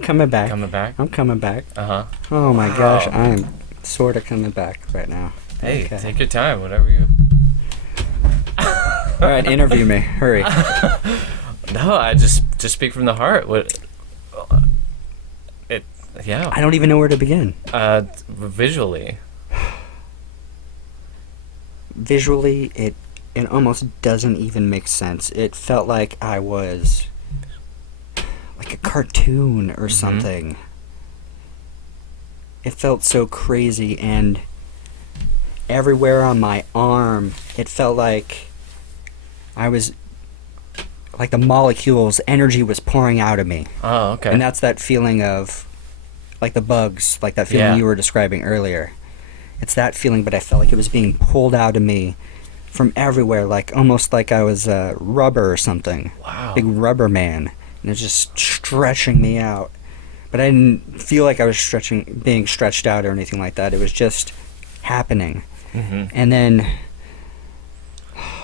coming back. Coming back? I'm coming back. Uh-huh. Oh my Wow. gosh, I am sort of coming back right now. Hey, Okay. take your time, whatever you... All right, interview me. Hurry. No, I just speak from the heart. Yeah. I don't even know where to begin. Visually. Visually, it almost doesn't even make sense. It felt like I was like a cartoon or something. It felt so crazy, and everywhere on my arm, it felt like I was like the molecules, energy was pouring out of me. Oh, okay. And that's that feeling of like the bugs, like that feeling Yeah. you were describing earlier. It's that feeling, but I felt like it was being pulled out of me from everywhere, like almost like I was rubber or something. Wow. Big rubber man. And it was just stretching me out. But I didn't feel like I was being stretched out or anything like that. It was just happening. Mm-hmm. And then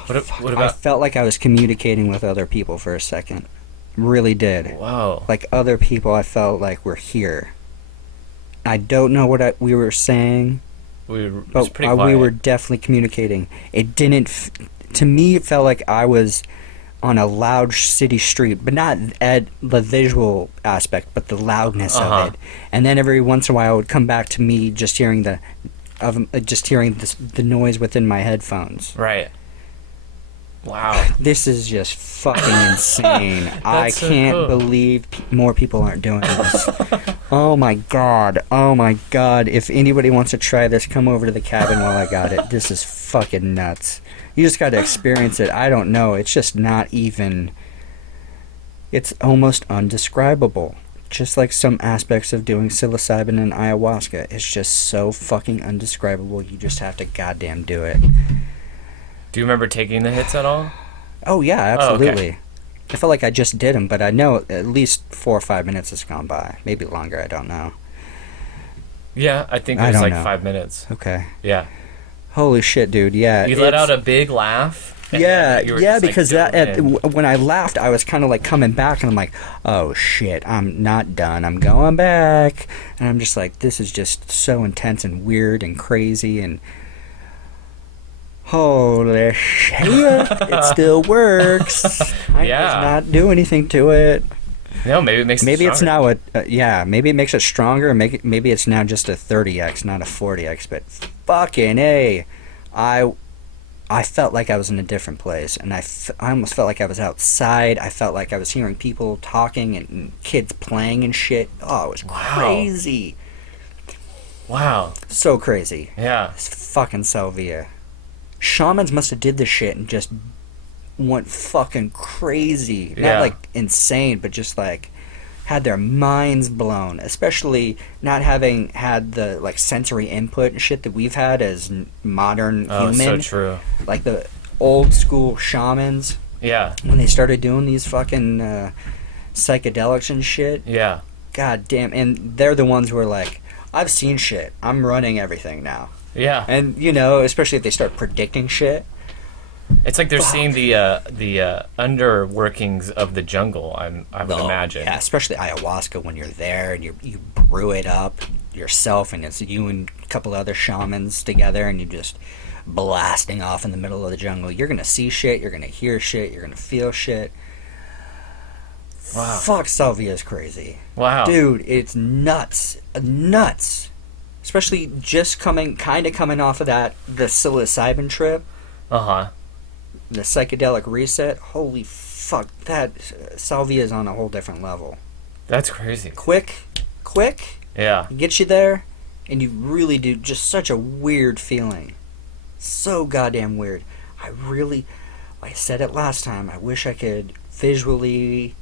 What I about... felt like I was communicating with other people for a second. Really did. Wow. Like other people, I felt like were here. I don't know what we were saying, It was but pretty we quiet. were definitely communicating. It didn't. To me, it felt like I was on a loud city street, but not at the visual aspect, but the loudness Uh-huh. of it. And then every once in a while, it would come back to me just hearing the noise within my headphones. Right. Wow. This is just fucking insane. I That's so can't cool. believe more people aren't doing this. Oh my god. Oh my god. If anybody wants to try this, come over to the cabin while I got it. This is fucking nuts. You just got to experience it. I don't know. It's just not even... It's almost undescribable. Just like some aspects of doing psilocybin and ayahuasca. It's just so fucking undescribable. You just have to goddamn do it. Do you remember taking the hits at all? Oh yeah, Oh, okay. absolutely. I felt like I just did them, but I know at least 4 or 5 minutes has gone by. Maybe longer, I don't know. Yeah, I think it I was don't like know. 5 minutes. Okay. Yeah. Holy shit, dude, yeah. You let it's- out a big laugh. and Yeah, you were yeah, just, like, because dove in. when I laughed, I was kind of like coming back, and I'm like, oh shit, I'm not done, I'm going back. And I'm just like, this is just so intense and weird and crazy, and holy shit, it still works. I Yeah. does not do anything to it. No, maybe it makes it Maybe it's stronger. now maybe it makes it stronger. Maybe it's now just a 30x, not a 40x. But fucking A, I felt like I was in a different place, and I almost felt like I was outside. I felt like I was hearing people talking and kids playing and shit. Oh, it was Wow. crazy. Wow. So crazy. Yeah. It's fucking Salvia. Shamans must have did this shit and just went fucking crazy. Yeah. Not like insane, but just like had their minds blown. Especially not having had the like sensory input and shit that we've had as modern Oh, so human. true. Like the old school shamans Yeah. when they started doing these fucking psychedelics and shit. Yeah. God damn. And they're the ones who are like, I've seen shit. I'm running everything now. Yeah. And you know, especially if they start predicting shit. It's like they're seeing the underworkings of the jungle. I would imagine. Yeah, especially ayahuasca when you're there and you brew it up yourself, and it's you and a couple other shamans together, and you're just blasting off in the middle of the jungle. You're gonna see shit, you're gonna hear shit, you're gonna feel shit. Wow. Fuck, Salvia is crazy. Wow. Dude, it's nuts. Nuts. Especially just coming off of the psilocybin trip, Uh-huh. the psychedelic reset. Holy fuck, that Salvia is on a whole different level. That's crazy. Quick, Yeah. gets you there, and you really do just such a weird feeling. So goddamn weird. I said it last time, I wish I could visually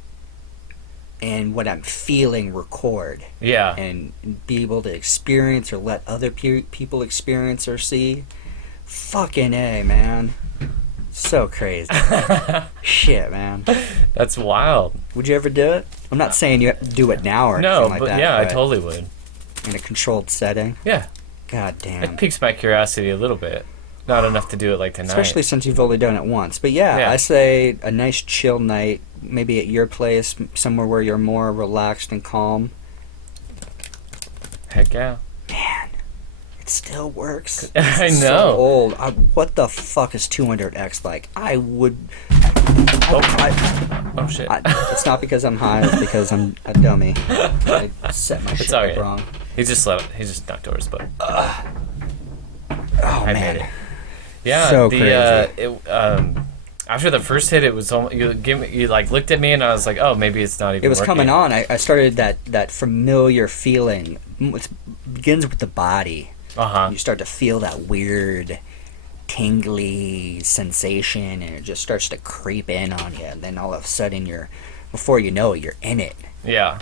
and what I'm feeling record Yeah. and be able to experience or let other people experience or see. Fucking A, man. So crazy. Shit, man. That's wild. Would you ever do it? I'm not saying you have to do it now or No, anything like but that. yeah, I but totally would. in a controlled setting. Yeah. God damn. It piques my curiosity a little bit. Not enough to do it like tonight. Especially since you've only done it once. But yeah, I say a nice chill night, maybe at your place, somewhere where you're more relaxed and calm. Heck yeah. Man, it still works. I It's know. So old. What the fuck is 200x like? I would. Oh shit. It's not because I'm high. It's because I'm a dummy. I set my shit alright. up wrong. He just knocked doors, but Oh I man. made it. Yeah, So crazy. After the first hit, it was almost, you like looked at me and I was like, oh, maybe it's not even. It was working. coming on. I started that familiar feeling. It begins with the body. Uh-huh. You start to feel that weird, tingly sensation, and it just starts to creep in on you. And then all of a sudden, before you know it, you're in it. Yeah.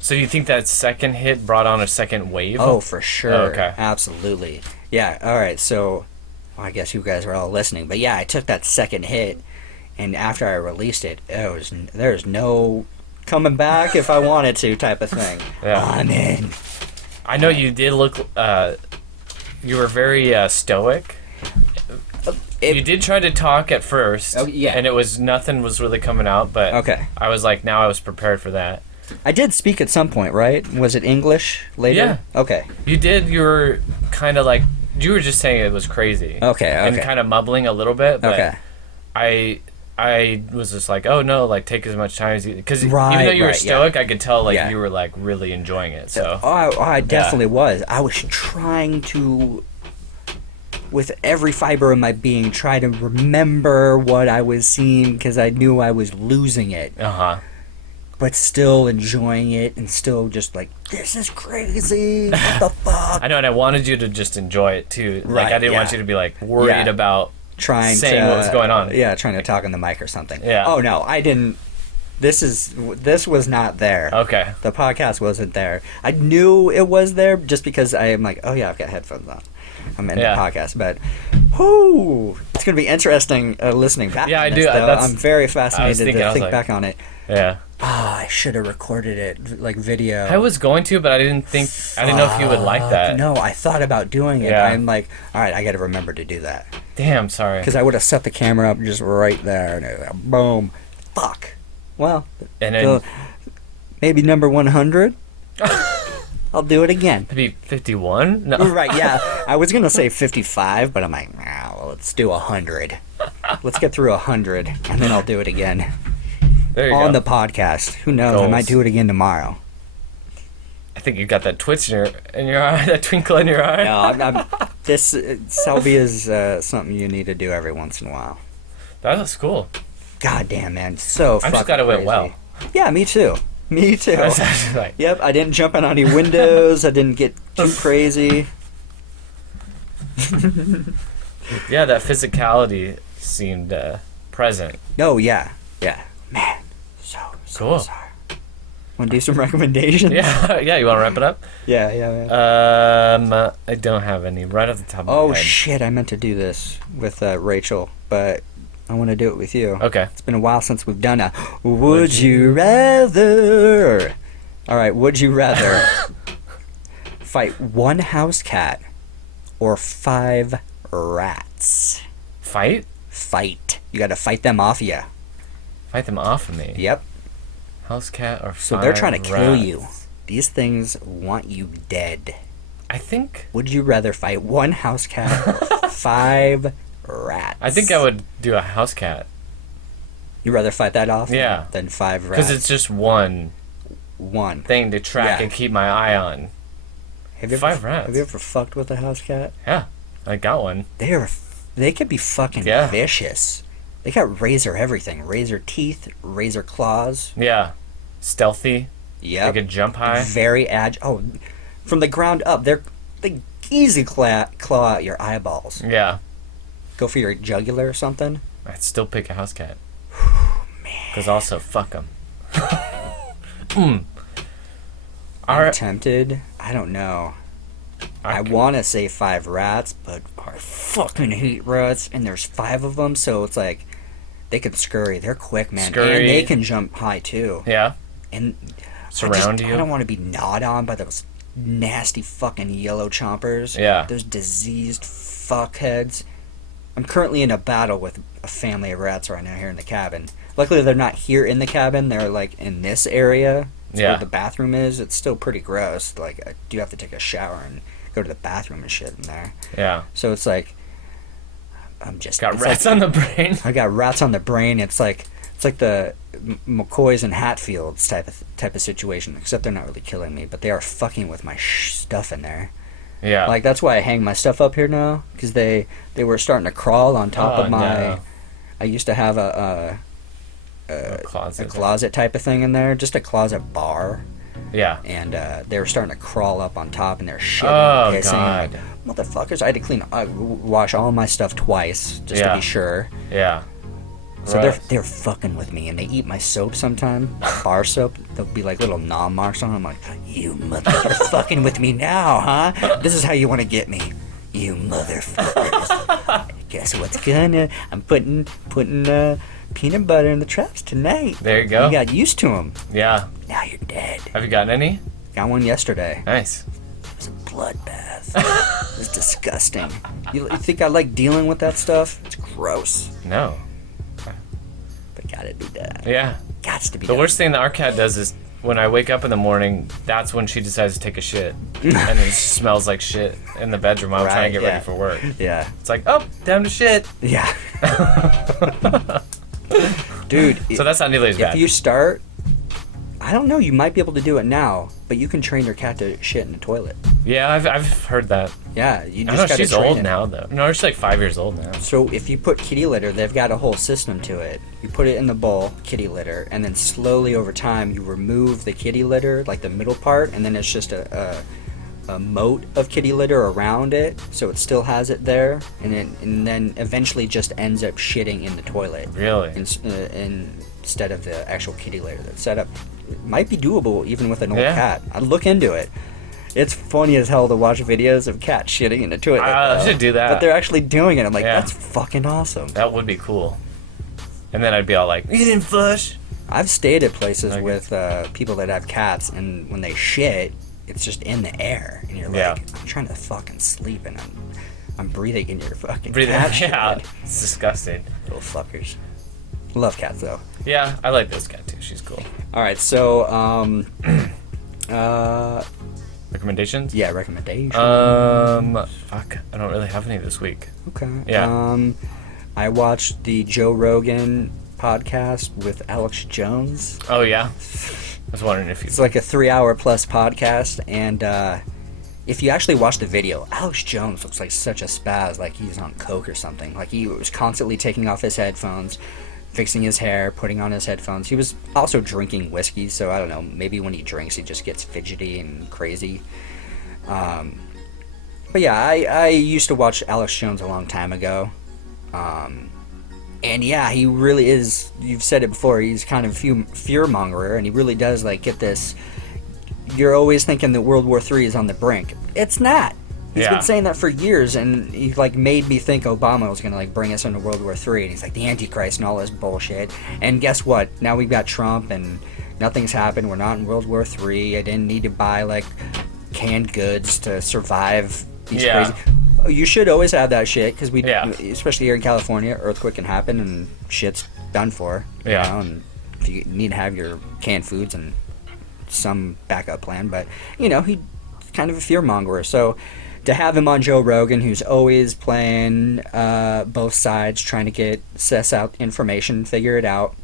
So you think that second hit brought on a second wave? Oh, for sure. Oh, okay. Absolutely. Yeah. All right. So, well, I guess you guys are all listening, but yeah, I took that second hit, and after I released it, there's no coming back if I wanted to type of thing. Yeah. I'm in. I know you did look. You were very stoic. You did try to talk at first. Oh, yeah. And nothing was really coming out, but Okay. I was like, now I was prepared for that. I did speak at some point, right? Was it English later? Yeah. Okay. You did. You were kind of like, you were just saying it was crazy. Okay. And kind of mumbling a little bit, but Okay. I was just like, oh no, like take as much time as you, because even Right, though you were right, yeah. stoic, I could tell like Yeah. you were like really enjoying it. So I definitely was. I was trying to, with every fiber of my being, try to remember what I was seeing because I knew I was losing it, but still enjoying it and still just like, this is crazy. What the fuck? I know, and I wanted you to just enjoy it too. Like Right, I didn't want yeah. you to be like worried Yeah. about Trying saying to, what was going on. Yeah, trying to talk in the mic or something. Yeah. Oh no, I didn't. This was not there. Okay. The podcast wasn't there. I knew it was there just because I am like, oh yeah, I've got headphones on. I'm in Yeah. the podcast, but whoo, it's gonna be interesting listening back. Yeah, on I this, do. though. That's- I'm very I was fascinated thinking, I to was think like- back on it. Yeah. Oh, I should have recorded it like video. I was going to, but I didn't know if you would like that. No, I thought about doing it. Yeah. I'm like, all right, I got to remember to do that Damn, sorry. because I would have set the camera up just right there and it was like, boom. Fuck. Well, And then so maybe number 100. I'll do it again. maybe 51. No. Right, yeah. I was going to say 55, but I'm like, nah, well, let's do 100. Let's get through 100, and then I'll do it again. There you On go. the podcast. Who knows? I Goals. might do it again tomorrow. I think you got that twitch in your eye, that twinkle in your eye. No, this Salvia is something you need to do every once in a while. That was cool. God damn, man. So I'm fucking just glad it went crazy. well. Yeah, me too. Me too. I was actually like, Yep, I didn't jump on any windows. I didn't get too crazy. yeah, that physicality seemed present. No, yeah. Yeah. Man. So Cool. bizarre. Want to do some recommendations? Yeah, yeah. You want to wrap it up? Yeah. I don't have any right off the top of my Oh head. shit! I meant to do this with Rachel, but I want to do it with you. Okay. It's been a while since we've done a Would You Rather. All right, would you rather fight one house cat or 5 rats? Fight? Fight. You got to fight them off you. Fight them off of me. Yep. House cat or So they're 5 trying to kill rats. you. These things want you dead. I think... Would you rather fight 1 house cat or 5 rats? I think I would do a house cat. You'd rather fight that off Yeah. than 5 rats? Because it's just one thing to track Yeah. and keep my eye on. Have you 5 ever, rats. Have you ever fucked with a house cat? Yeah, I got one. They could be fucking Yeah. vicious. They got razor everything. Razor teeth, razor claws. Yeah. Stealthy. Yep. They could jump high. Very agile. Oh, from the ground up, they easily claw out your eyeballs. Yeah. Go for your jugular or something. I'd still pick a house cat. Man. Because also, fuck them. I'm tempted. I don't know. I want to say 5 rats, but I fucking hate rats, and there's 5 of them, so it's like they could scurry. They're quick, man, Scurry. and they can jump high too. Yeah. And Surround you. I don't want to be gnawed on by those nasty fucking yellow chompers. Yeah. Those diseased fuckheads. I'm currently in a battle with a family of rats right now here in the cabin. Luckily, they're not here in the cabin. They're like in this area. It's Yeah. where the bathroom is. It's still pretty gross. Like, I do have to take a shower and go to the bathroom and shit in there. Yeah. So it's like, I'm just Got it's rats like, on the brain. I got rats on the brain. It's like the McCoys and Hatfields type of situation. Except they're not really killing me, but they are fucking with my stuff in there. Yeah. Like, that's why I hang my stuff up here now, because they were starting to crawl on top Oh, of my. no. I used to have a closet. closet type of thing in there, just a closet bar, Yeah. and they were starting to crawl up on top, and they're shitting, Oh, and pissing. God. Like, motherfuckers! I had to wash all my stuff twice just to Yeah. be sure. Yeah. So Right. they're fucking with me, and they eat my soap sometime, bar soap. There'll be like little gnaw marks on them. I'm like, you you're fucking with me now, huh? This is how you want to get me, you motherfuckers. Guess what's gonna? I'm putting peanut butter in the traps tonight. There you go. You got used to them. Yeah. Now you're dead. Have you gotten any? Got one yesterday. Nice. It was a bloodbath. It was disgusting. You think I like dealing with that stuff? It's gross. No. But gotta be done. Yeah. Gots to be The done. worst thing that our cat does is when I wake up in the morning, that's when she decides to take a shit. And it smells like shit in the bedroom while I'm trying to get Right, ready for work. Yeah. It's like, oh, time to shit. Yeah. Dude, So that's not nearly as if bad. you start, I don't know, you might be able to do it now, but you can train your cat to shit in the toilet. Yeah, I've heard that. Yeah, you I just know gotta she's train old it. now, though. No, she's like 5 years old now. So if you put kitty litter, they've got a whole system to it. You put it in the bowl, kitty litter, and then slowly over time you remove the kitty litter, like the middle part, and then it's just a moat of kitty litter around it, so it still has it there, and then eventually just ends up shitting in the toilet. Really? Instead of the actual kitty litter that's set up. It might be doable even with an old Yeah. cat. I'd look into it. It's funny as hell to watch videos of cats shitting in the toilet. I though. should do that. But they're actually doing it. I'm like, Yeah. that's fucking awesome. That would be cool. And then I'd be all like, you didn't flush. I've stayed at places Okay. with people that have cats, and when they shit, it's just in the air, and you're like, Yeah. I'm trying to fucking sleep, and I'm breathing in your fucking Breathe cat yeah. shit. It's disgusting. Little fuckers. Love cats though. Yeah, I like this cat too. She's cool. All right, so Recommendations? yeah, recommendations. Fuck. I don't really have any this week. Okay. Yeah. I watched the Joe Rogan podcast with Alex Jones. Oh, yeah? I was wondering if you... It's like a 3-hour plus podcast, and if you actually watch the video, Alex Jones looks like such a spaz, like he's on coke or something. Like he was constantly taking off his headphones, fixing his hair, putting on his headphones. He was also drinking whiskey, so I don't know, maybe when he drinks he just gets fidgety and crazy. But yeah, I used to watch Alex Jones a long time ago. And yeah, he really is, you've said it before, he's kind of fear-mongerer, and he really does like get this, you're always thinking that World War III is on the brink. It's not. He's Yeah. been saying that for years, and he like made me think Obama was gonna like bring us into World War III, and he's like the Antichrist and all this bullshit. And guess what? Now we've got Trump, and nothing's happened. We're not in World War III. I didn't need to buy like canned goods to survive these Yeah. crazy. You should always have that shit, because we, Yeah. especially here in California, earthquake can happen and shit's done for. Yeah. You know, and if you need to have your canned foods and some backup plan, but you know, he kind of a fear mongerer. So to have him on Joe Rogan, who's always playing both sides, trying to suss out information, figure it out.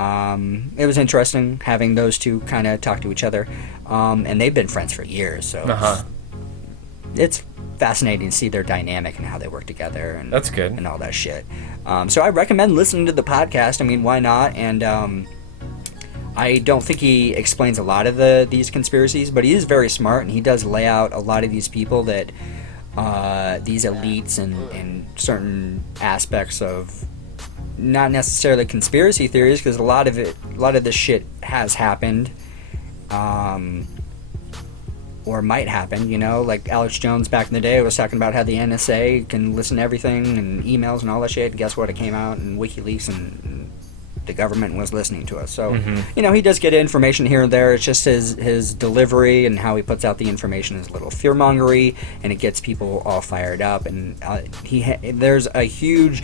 It was interesting having those two kind of talk to each other, and they've been friends for years, so it's fascinating to see their dynamic and how they work together, and That's good. and all that shit. So I recommend listening to the podcast. I mean, why not? And I don't think he explains a lot of these conspiracies, but he is very smart, and he does lay out a lot of these people that these elites and certain aspects of not necessarily conspiracy theories, because a lot of this shit has happened, or might happen. You know, like Alex Jones back in the day was talking about how the NSA can listen to everything and emails and all that shit. And guess what? It came out in WikiLeaks, and the government was listening to us. So, you know, he does get information here and there. It's just his delivery and how he puts out the information is a little fear-mongery, and it gets people all fired up. And there's a huge,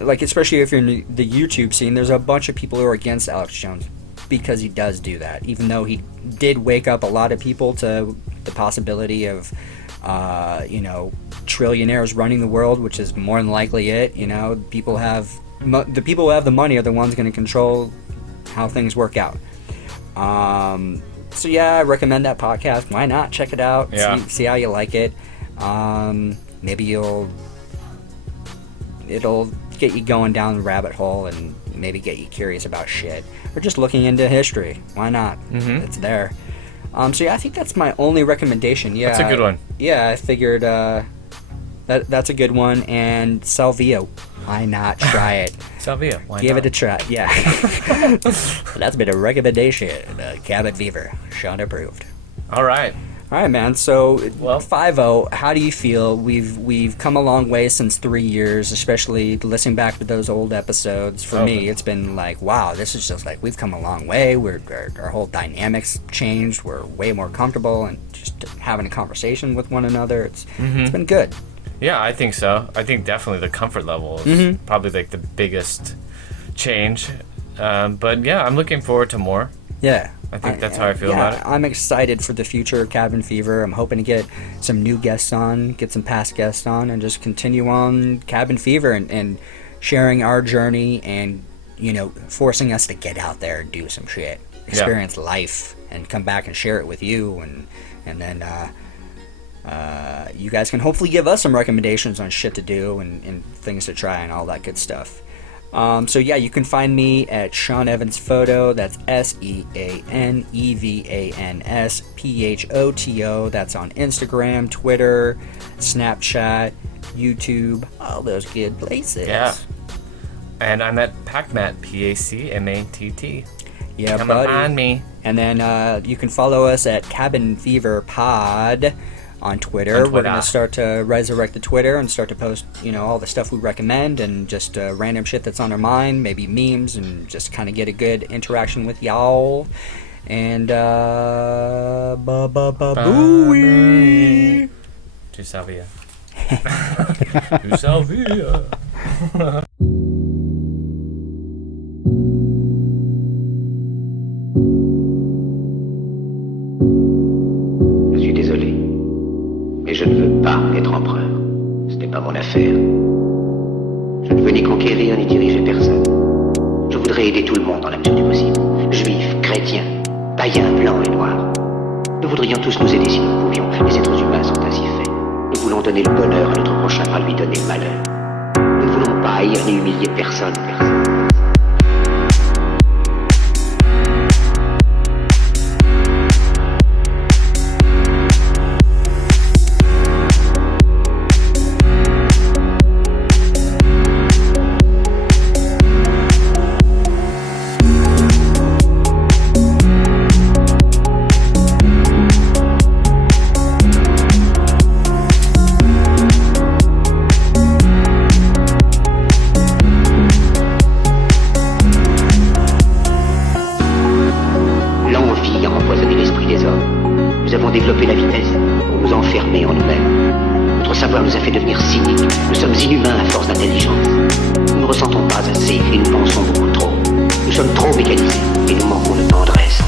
like, especially if you're in the YouTube scene, there's a bunch of people who are against Alex Jones because he does do that, even though he did wake up a lot of people to the possibility of you know, trillionaires running the world, which is more than likely it. You know, the people who have the money are the ones going to control how things work out. So yeah, I recommend that podcast. Why not? Check it out. Yeah. See how you like it. Maybe it'll get you going down the rabbit hole and maybe get you curious about shit, or just looking into history. Why not? It's there. So yeah, I think that's my only recommendation. Yeah, That's a good one. Yeah, I figured that's a good one. And Salvia, why not try it? Salvia, why Give not? it a try. Yeah. That's been a recommendation. Cabin fever, Sean approved. All right. All right, man. So, Well- 5-0, how do you feel? We've come a long way since 3 years, especially listening back to those old episodes. For me, it's been like, wow, this is just like, we've come a long way. Our whole dynamics changed. We're way more comfortable and just having a conversation with one another. It's been good. Yeah, I think so. I think definitely the comfort level is probably like the biggest change. But yeah, I'm looking forward to more. Yeah. I think that's how I feel about it. I'm excited for the future of Cabin Fever. I'm hoping to get some new guests on, get some past guests on, and just continue on Cabin Fever and sharing our journey and, you know, forcing us to get out there and do some shit. Experience life and come back and share it with you. And then you guys can hopefully give us some recommendations on shit to do and things to try and all that good stuff. So yeah, you can find me at Sean Evans Photo. That's SeanEvansphoto. That's on Instagram, Twitter, Snapchat, YouTube, all those good places. Yeah. And I'm at PacMatt, PacMatt. Yeah, Come buddy. on me. And then you can follow us at Cabin Fever Pod on Twitter. We're going to start to resurrect the Twitter and start to post, you know, all the stuff we recommend and just random shit that's on our mind, maybe memes, and just kind of get a good interaction with y'all. And booey. To Salvia. To Salvia. Je suis désolé, mais je ne veux pas être empereur. Ce n'est pas mon affaire. Je ne veux ni conquérir ni diriger personne. Je voudrais aider tout le monde dans la mesure du possible. Juifs, chrétiens, païens, blancs et noirs. Nous voudrions tous nous aider si nous pouvions. Les êtres humains sont ainsi faits. Nous voulons donner le bonheur à notre prochain, pas lui donner le malheur. Nous ne voulons pas haïr ni humilier personne. L'envie a empoisonné l'esprit des hommes. Nous avons développé la vitesse pour nous enfermer en nous-mêmes. Notre savoir nous a fait devenir cyniques. Nous sommes inhumains à force d'intelligence. Nous ne ressentons pas assez et nous pensons beaucoup trop. Nous sommes trop mécanisés et nous manquons de tendresse.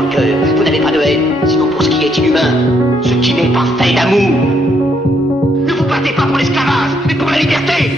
dans le cœur. Vous n'avez pas de haine, sinon pour ce qui est inhumain, ce qui n'est pas fait d'amour. Ne vous battez pas pour l'esclavage, mais pour la liberté.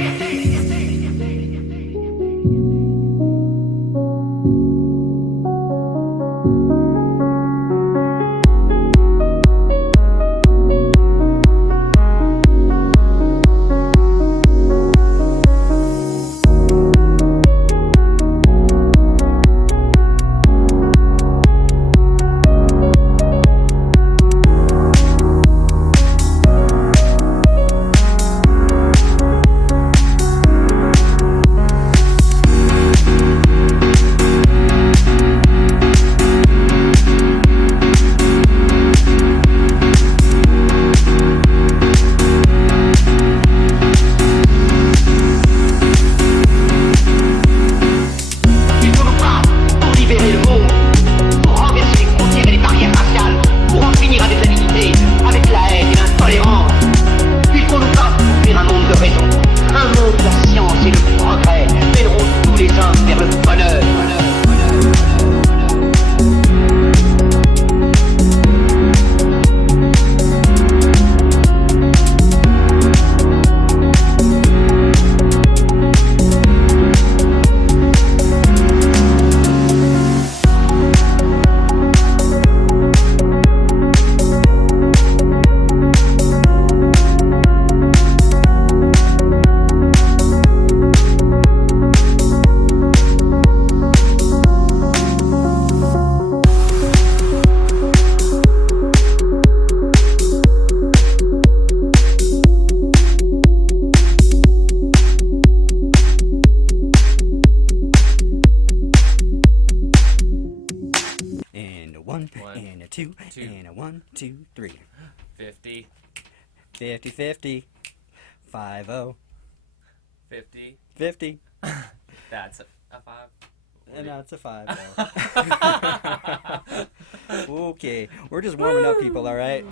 And a two, and a 1, 2, 3. 50. 50, 50. 50. 50. 50. That's a 5. And that's a 5. Okay, we're just warming up, people, all right?